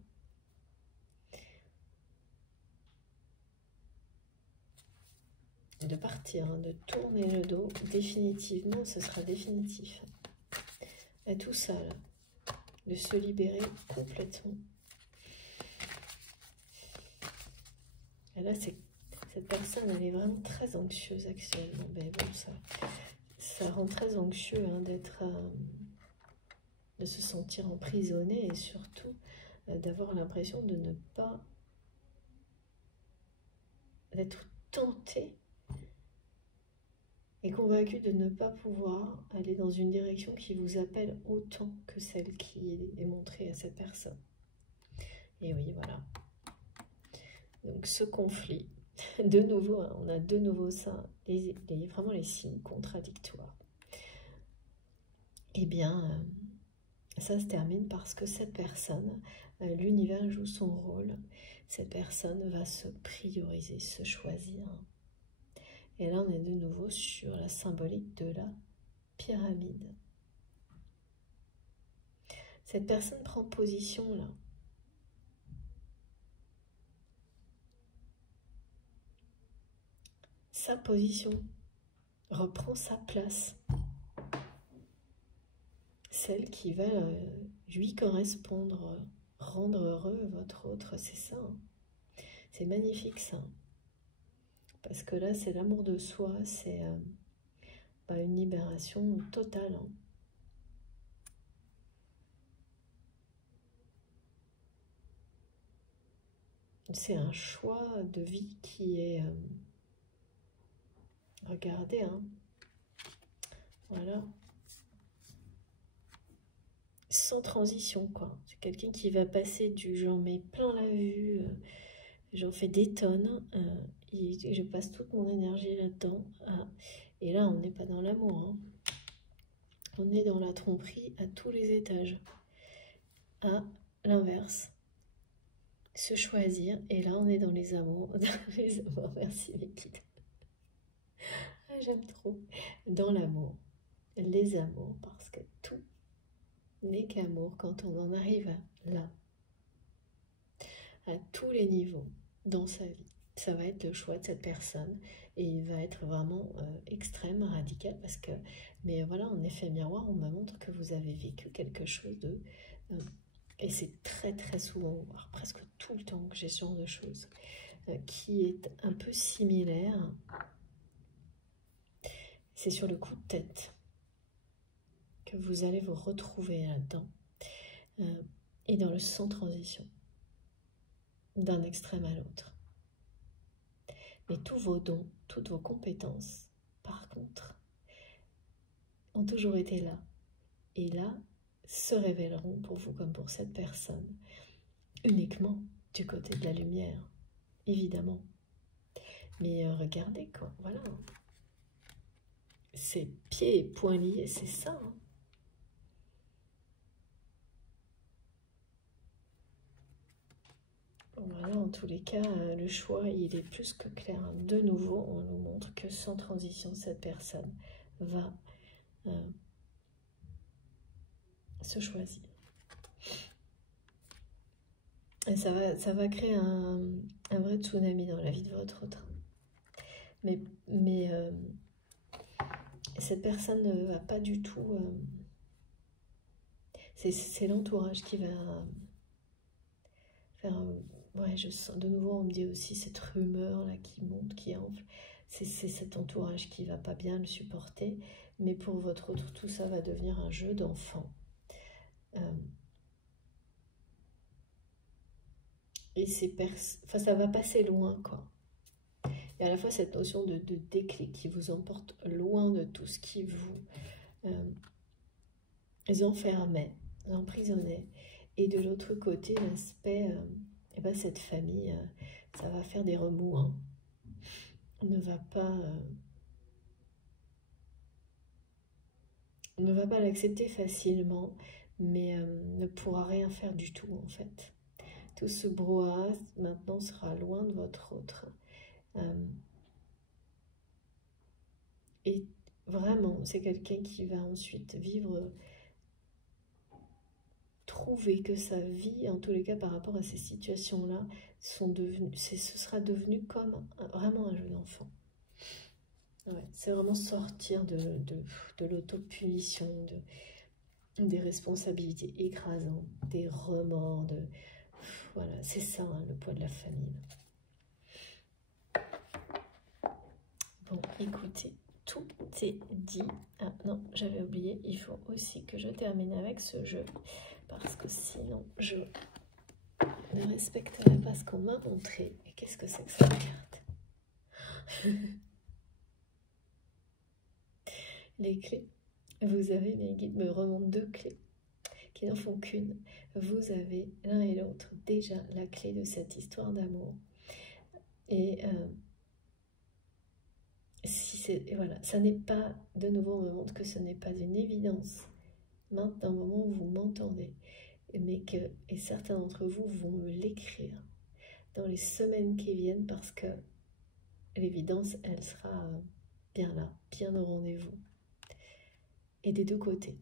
de partir, hein, de tourner le dos. Définitivement, ce sera définitif. À tout ça, là. De se libérer complètement. Et là, cette personne, elle est vraiment très anxieuse actuellement. Mais bon, ça rend très anxieux, hein, de se sentir emprisonné et surtout d'avoir l'impression de ne pas d'être tenté et convaincu de ne pas pouvoir aller dans une direction qui vous appelle autant que celle qui est montrée à cette personne. Et oui, voilà. Donc ce conflit, de nouveau, hein, on a de nouveau ça, vraiment les signes contradictoires. Eh bien, ça se termine parce que cette personne, l'univers joue son rôle. Cette personne va se prioriser, se choisir. Et là, on est de nouveau sur la symbolique de la pyramide. Cette personne prend position là. Sa position reprend sa place. Celle qui va lui correspondre, rendre heureux votre autre, c'est ça. Hein. C'est magnifique ça. Parce que là, c'est l'amour de soi, c'est une libération totale. Hein. C'est un choix de vie qui est... regardez, hein. Voilà. Sans transition, quoi. C'est quelqu'un qui va passer du j'en mets plein la vue, j'en fais des tonnes, et je passe toute mon énergie là-dedans. Et là, on n'est pas dans l'amour. Hein. On est dans la tromperie à tous les étages. À l'inverse. Se choisir. Et là, on est dans les amours. Dans les amours, merci mes kids. J'aime trop. Dans l'amour. Les amours, parce que tout n'est qu'amour quand on en arrive là. À tous les niveaux dans sa vie. Ça va être le choix de cette personne et il va être vraiment extrême, radical parce que, mais voilà, en effet miroir, on me montre que vous avez vécu quelque chose de, et c'est très très souvent, voire presque tout le temps que j'ai ce genre de choses, qui est un peu similaire. C'est sur le coup de tête que vous allez vous retrouver là-dedans et dans le sans transition, d'un extrême à l'autre. Mais tous vos dons, toutes vos compétences, par contre, ont toujours été là. Et là, se révéleront pour vous comme pour cette personne, uniquement du côté de la lumière, évidemment. Mais regardez, quoi, voilà. C'est pieds et poings liés, c'est ça. Hein. Voilà, en tous les cas, le choix, il est plus que clair. De nouveau, on nous montre que sans transition, cette personne va se choisir. Et ça va créer un vrai tsunami dans la vie de votre autre. Mais cette personne ne va pas du tout... c'est l'entourage qui va faire... ouais, je sens, de nouveau, on me dit aussi cette rumeur là qui monte, qui enfle. C'est cet entourage qui va pas bien le supporter. Mais pour votre autre, tout ça va devenir un jeu d'enfant. Et ça va passer loin, quoi. Et à la fois cette notion de déclic qui vous emporte loin de tout ce qui vous enfermait, emprisonnait. Et de l'autre côté, l'aspect, cette famille, ça va faire des remous. Hein. On ne va pas l'accepter facilement, mais ne pourra rien faire du tout, en fait. Tout ce brouhaha, maintenant, sera loin de votre autre. Et vraiment, c'est quelqu'un qui va ensuite vivre, trouver que sa vie, en tous les cas par rapport à ces situations-là, ce sera devenu comme vraiment un jeu d'enfant. Ouais, c'est vraiment sortir de l'autopunition, des responsabilités écrasantes, des remords, voilà, c'est ça, hein, le poids de la famille. Bon, écoutez, tout est dit. Ah non, j'avais oublié, il faut aussi que je termine avec ce jeu, parce que sinon, je ne respecterai pas ce qu'on m'a montré. Et qu'est-ce que c'est que cette carte? Les clés. Vous avez, mes guides me remontent 2 clés qui n'en font qu'une. Vous avez l'un et l'autre déjà la clé de cette histoire d'amour. Et voilà, ça n'est pas, de nouveau on me montre que ce n'est pas une évidence maintenant au moment où vous m'entendez, mais que, et certains d'entre vous vont me l'écrire dans les semaines qui viennent, parce que l'évidence, elle sera bien là, bien au rendez-vous, et des 2 côtés.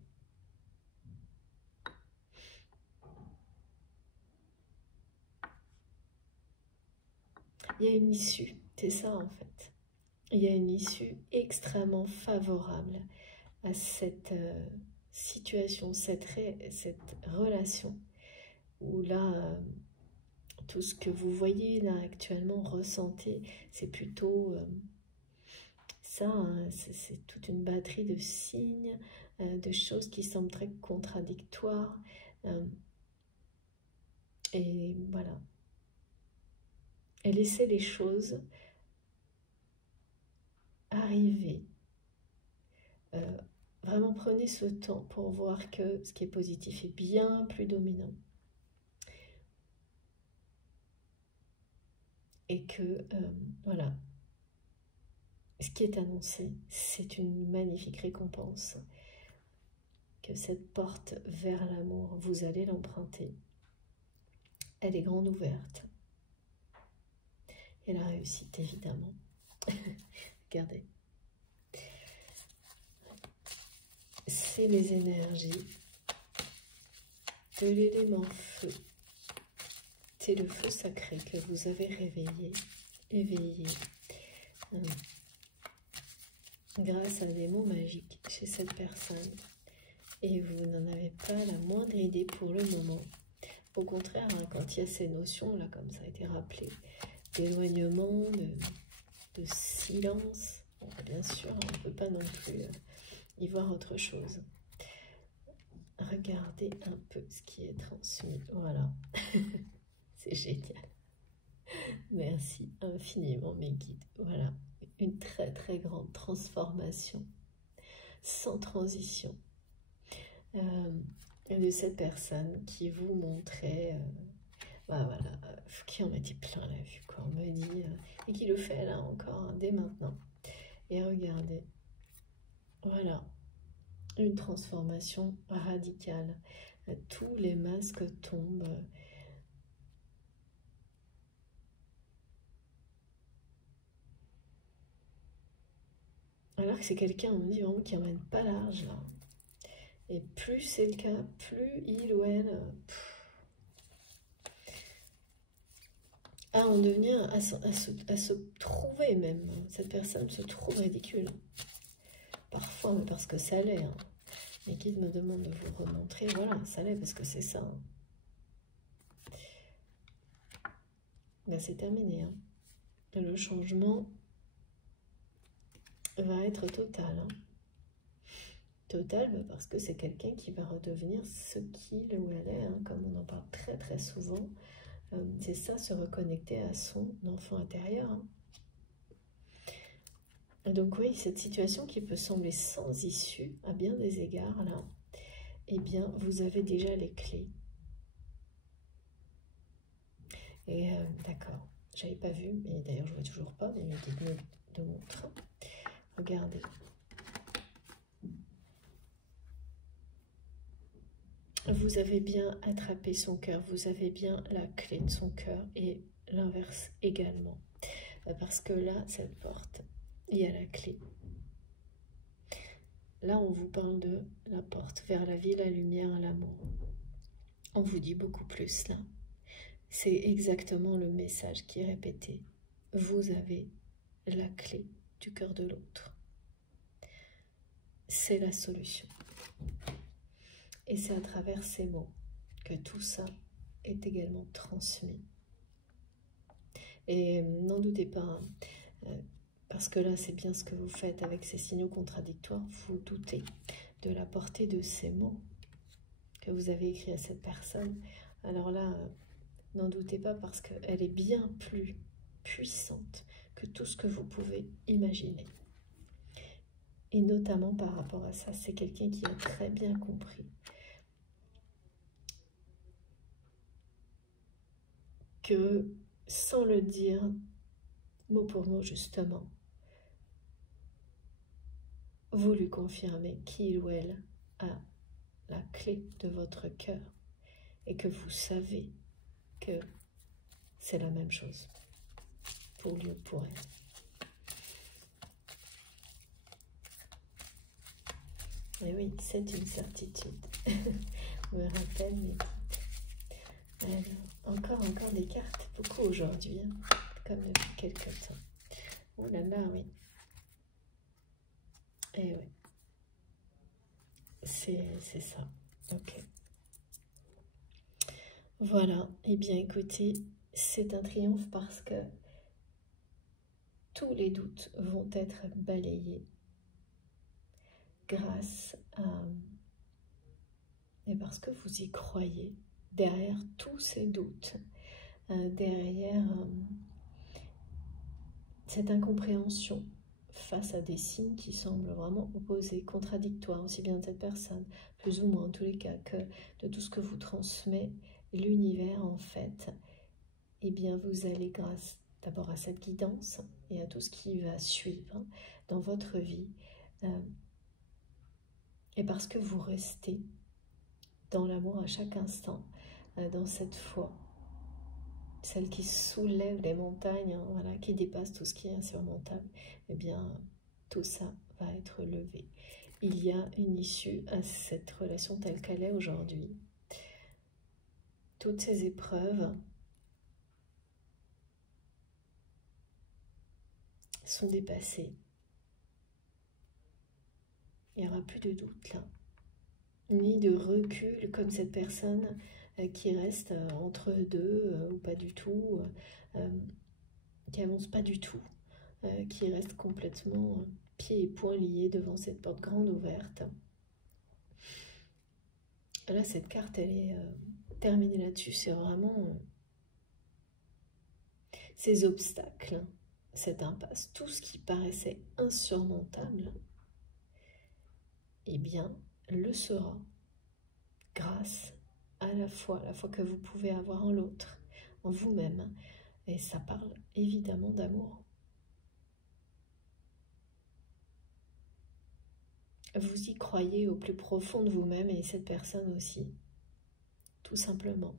Il y a une issue, c'est ça en fait. Il y a une issue extrêmement favorable à cette situation, cette relation, où là, tout ce que vous voyez là actuellement, ressentez, c'est plutôt ça, hein, c'est toute une batterie de signes, de choses qui semblent très contradictoires. Et voilà. Et laissez les choses arriver. Vraiment prenez ce temps pour voir que ce qui est positif est bien plus dominant. Et que, voilà, ce qui est annoncé, c'est une magnifique récompense. Que cette porte vers l'amour, vous allez l'emprunter. Elle est grande ouverte. Et la réussite, évidemment. Regardez. C'est les énergies de l'élément feu. C'est le feu sacré que vous avez réveillé, éveillé, grâce à des mots magiques chez cette personne. Et vous n'en avez pas la moindre idée pour le moment. Au contraire, hein, quand il y a ces notions, là, comme ça a été rappelé, d'éloignement, de silence, bon, bien sûr, on ne peut pas non plus y voir autre chose. Regardez un peu ce qui est transmis. Voilà, c'est génial. Merci infiniment, mes guides. Voilà, une très très grande transformation, sans transition, de cette personne qui vous montrait, bah voilà, qui en mettait plein la vue, quoi, on me dit, et qui le fait là encore, hein, dès maintenant. Et regardez, voilà, une transformation radicale. Tous les masques tombent. Alors que c'est quelqu'un, on me dit vraiment, qui n'emmène pas large là. Et plus c'est le cas, plus il ou elle a en devenir, à se trouver même. Cette personne se trouve ridicule. Parfois, mais parce que ça l'est. Hein. Les guides me demandent de vous remontrer. Voilà, ça l'est parce que c'est ça. Hein. Ben, c'est terminé. Hein. Le changement va être total. Hein. Total, ben parce que c'est quelqu'un qui va redevenir ce qu'il ou elle est, hein, comme on en parle très très souvent. C'est ça, se reconnecter à son enfant intérieur. Hein. Donc oui, cette situation qui peut sembler sans issue, à bien des égards, là, eh bien, vous avez déjà les clés. Et d'accord, j'avais pas vu, mais d'ailleurs je vois toujours pas, mais dites-moi de montre. Regardez. Vous avez bien attrapé son cœur, vous avez bien la clé de son cœur, et l'inverse également. Parce que là, cette porte, il y a la clé. Là, on vous parle de la porte vers la vie, la lumière, l'amour. On vous dit beaucoup plus là. C'est exactement le message qui est répété. Vous avez la clé du cœur de l'autre. C'est la solution. Et c'est à travers ces mots que tout ça est également transmis. Et n'en doutez pas, hein, parce que là c'est bien ce que vous faites avec ces signaux contradictoires, vous doutez de la portée de ces mots que vous avez écrits à cette personne. Alors là, n'en doutez pas parce qu'elle est bien plus puissante que tout ce que vous pouvez imaginer. Et notamment par rapport à ça, c'est quelqu'un qui a très bien compris que, sans le dire mot pour mot justement, vous lui confirmez qu'il ou elle a la clé de votre cœur et que vous savez que c'est la même chose pour lui ou pour elle. Et oui, c'est une certitude. Je me rappelle mes guides. Encore des cartes, beaucoup aujourd'hui, hein, comme depuis quelques temps. Oh là là, oui. Et oui. C'est ça. Ok. Voilà. Eh bien, écoutez, c'est un triomphe parce que tous les doutes vont être balayés grâce à... Et parce que vous y croyez, derrière tous ces doutes, derrière cette incompréhension face à des signes qui semblent vraiment opposés, contradictoires, aussi bien de cette personne, plus ou moins en tous les cas, que de tout ce que vous transmet l'univers en fait, eh bien vous allez grâce d'abord à cette guidance et à tout ce qui va suivre dans votre vie, et parce que vous restez dans l'amour à chaque instant, dans cette foi, celle qui soulève les montagnes, hein, voilà, qui dépasse tout ce qui est insurmontable, eh bien, tout ça va être levé. Il y a une issue à cette relation telle qu'elle est aujourd'hui. Toutes ces épreuves sont dépassées. Il n'y aura plus de doute là, ni de recul comme cette personne qui reste entre deux ou pas du tout, qui avance pas du tout, qui reste complètement pieds et poings liés devant cette porte grande ouverte. Là, cette carte, elle est terminée là-dessus. C'est vraiment ces obstacles, cette impasse, tout ce qui paraissait insurmontable, eh bien, le sera grâce à la foi que vous pouvez avoir en l'autre, en vous-même. Et ça parle évidemment d'amour. Vous y croyez au plus profond de vous-même et cette personne aussi, tout simplement.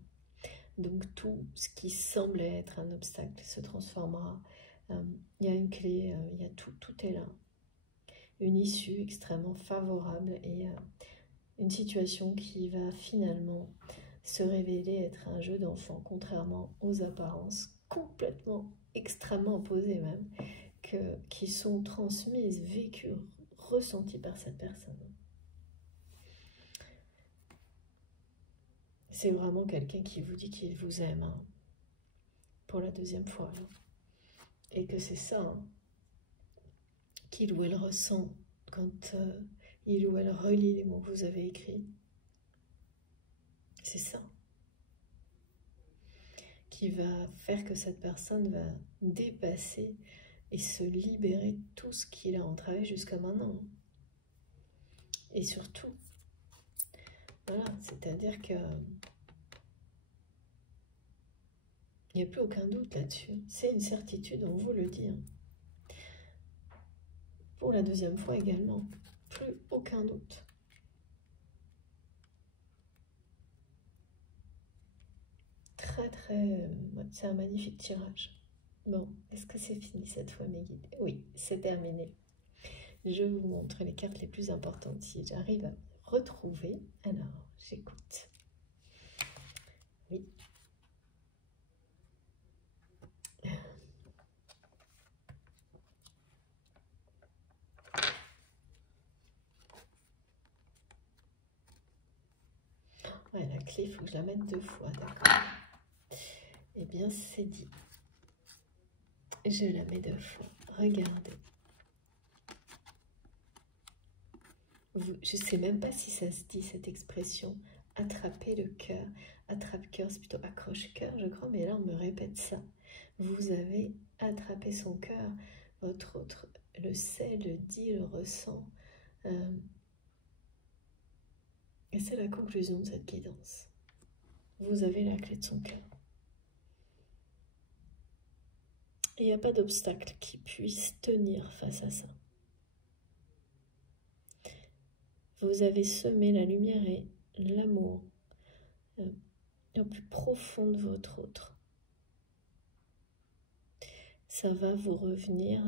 Donc tout ce qui semble être un obstacle se transformera. Il y a une clé, il y a tout est là. Une issue extrêmement favorable et une situation qui va finalement se révéler être un jeu d'enfant, contrairement aux apparences complètement, extrêmement opposées même, qui sont transmises, vécues, ressenties par cette personne. C'est vraiment quelqu'un qui vous dit qu'il vous aime, hein, pour la deuxième fois. Hein. Et que c'est ça, hein, qu'il ou elle ressent quand il ou elle relit les mots que vous avez écrits. C'est ça qui va faire que cette personne va dépasser et se libérer de tout ce qu'il a entravé jusqu'à maintenant. Et surtout, voilà, c'est-à-dire que il n'y a plus aucun doute là-dessus. C'est une certitude, on vous le dit. Hein. Pour la deuxième fois également, plus aucun doute. C'est un magnifique tirage. Bon, est-ce que c'est fini cette fois mes guides? Oui, c'est terminé. Je vous montre les cartes les plus importantes si j'arrive à retrouver. Alors, j'écoute. Oui. clé, il faut que je la mette 2 fois, d'accord. Eh bien, c'est dit. Je la mets 2 fois. Regardez. Je ne sais même pas si ça se dit, cette expression. Attraper le cœur. Attrape-cœur, c'est plutôt accroche-cœur, je crois. Mais là, on me répète ça. Vous avez attrapé son cœur. Votre autre le sait, le dit, le ressent. Et c'est la conclusion de cette guidance. Vous avez la clé de son cœur. Il n'y a pas d'obstacle qui puisse tenir face à ça. Vous avez semé la lumière et l'amour au plus profond de votre autre. Ça va vous revenir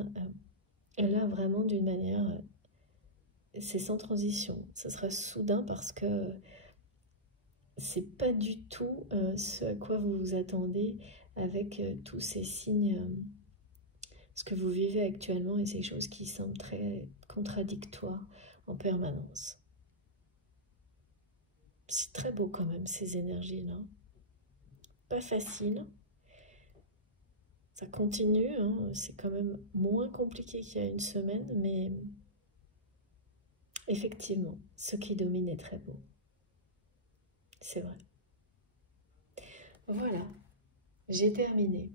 là vraiment d'une manière, c'est sans transition. Ça sera soudain parce que c'est pas du tout ce à quoi vous vous attendez avec tous ces signes, ce que vous vivez actuellement et ces choses qui semblent très contradictoires en permanence. C'est très beau quand même ces énergies-là. Pas facile. Ça continue, hein. C'est quand même moins compliqué qu'il y a une semaine, mais effectivement, ce qui domine est très beau. C'est vrai. Voilà, j'ai terminé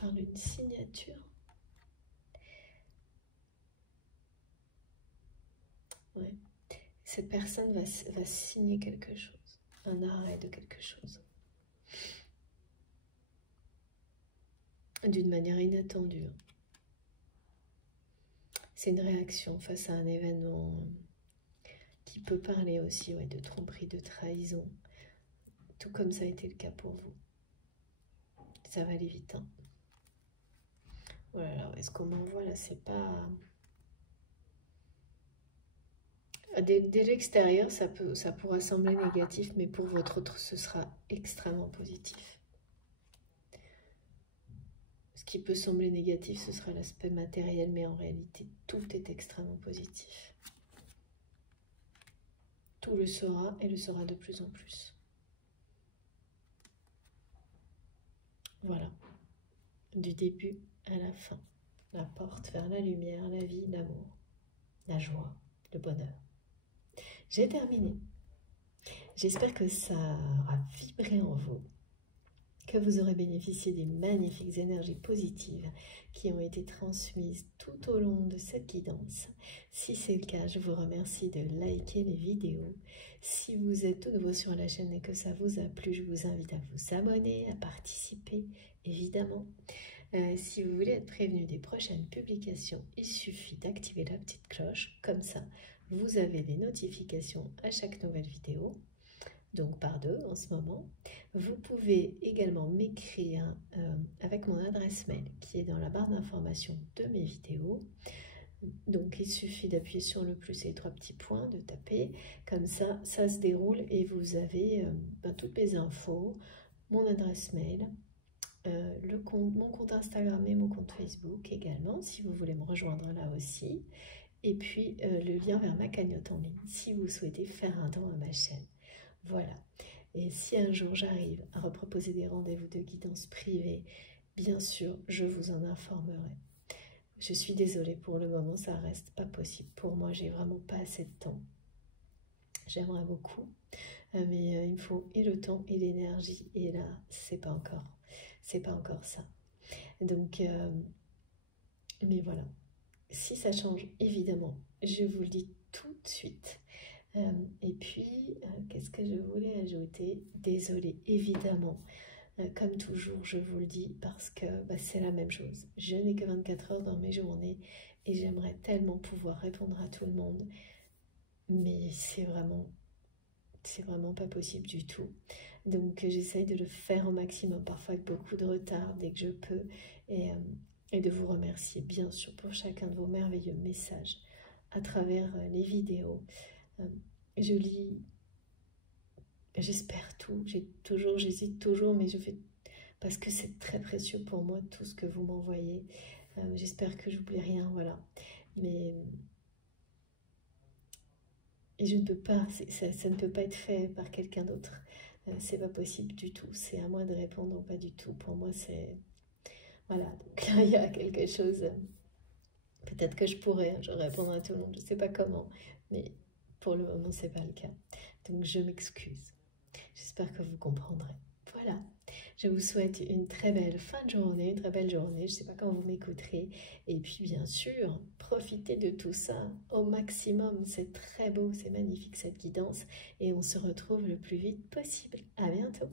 par une signature. Ouais. Cette personne va signer quelque chose, un arrêt de quelque chose. D'une manière inattendue. C'est une réaction face à un événement qui peut parler aussi de tromperie, de trahison, tout comme ça a été le cas pour vous. Ça va aller vite. Hein. Voilà, est-ce qu'on m'envoie là? C'est pas... Dès l'extérieur, ça pourra sembler négatif, mais pour votre autre, ce sera extrêmement positif. Ce qui peut sembler négatif, ce sera l'aspect matériel, mais en réalité, tout est extrêmement positif. Tout le sera et le sera de plus en plus. Voilà, du début à la fin, la porte vers la lumière, la vie, l'amour, la joie, le bonheur. J'ai terminé. J'espère que ça aura vibré en vous, que vous aurez bénéficié des magnifiques énergies positives qui ont été transmises tout au long de cette guidance. Si c'est le cas, je vous remercie de liker les vidéos. Si vous êtes tout nouveau sur la chaîne et que ça vous a plu, je vous invite à vous abonner, à participer, évidemment. Si vous voulez être prévenu des prochaines publications, il suffit d'activer la petite cloche. Comme ça, vous avez les notifications à chaque nouvelle vidéo. Donc par 2 en ce moment. Vous pouvez également m'écrire avec mon adresse mail qui est dans la barre d'information de mes vidéos. Donc il suffit d'appuyer sur le plus et les 3 petits points, de taper. Comme ça, ça se déroule et vous avez toutes les infos, mon adresse mail, mon compte Instagram et mon compte Facebook également, si vous voulez me rejoindre là aussi. Et puis le lien vers ma cagnotte en ligne, si vous souhaitez faire un don à ma chaîne. Voilà, et si un jour j'arrive à reproposer des rendez-vous de guidance privée, bien sûr, je vous en informerai. Je suis désolée, pour le moment, ça reste pas possible. Pour moi, j'ai vraiment pas assez de temps. J'aimerais beaucoup, mais il me faut et le temps et l'énergie, et là, c'est pas encore ça. Donc, mais voilà, si ça change, évidemment, je vous le dis tout de suite. Et puis, qu'est-ce que je voulais ajouter? Désolée, évidemment, comme toujours, je vous le dis, parce que c'est la même chose. Je n'ai que 24 heures dans mes journées et j'aimerais tellement pouvoir répondre à tout le monde, mais c'est vraiment pas possible du tout. Donc, j'essaye de le faire au maximum, parfois avec beaucoup de retard, dès que je peux, et de vous remercier, bien sûr, pour chacun de vos merveilleux messages à travers les vidéos. Je lis, j'espère tout, j'hésite toujours, mais je fais, parce que c'est très précieux pour moi, tout ce que vous m'envoyez. J'espère que j'oublie rien, voilà. Mais Et je ne peux pas, ça ne peut pas être fait par quelqu'un d'autre. C'est pas possible du tout. C'est à moi de répondre, pas du tout. Pour moi, c'est... Voilà, donc là, il y a quelque chose... Peut-être que je pourrais, hein, je répondre à tout le monde, je ne sais pas comment. Mais pour le moment, ce n'est pas le cas. Donc, je m'excuse. J'espère que vous comprendrez. Voilà. Je vous souhaite une très belle fin de journée, une très belle journée. Je ne sais pas quand vous m'écouterez. Et puis, bien sûr, profitez de tout ça au maximum. C'est très beau, c'est magnifique cette guidance. Et on se retrouve le plus vite possible. À bientôt.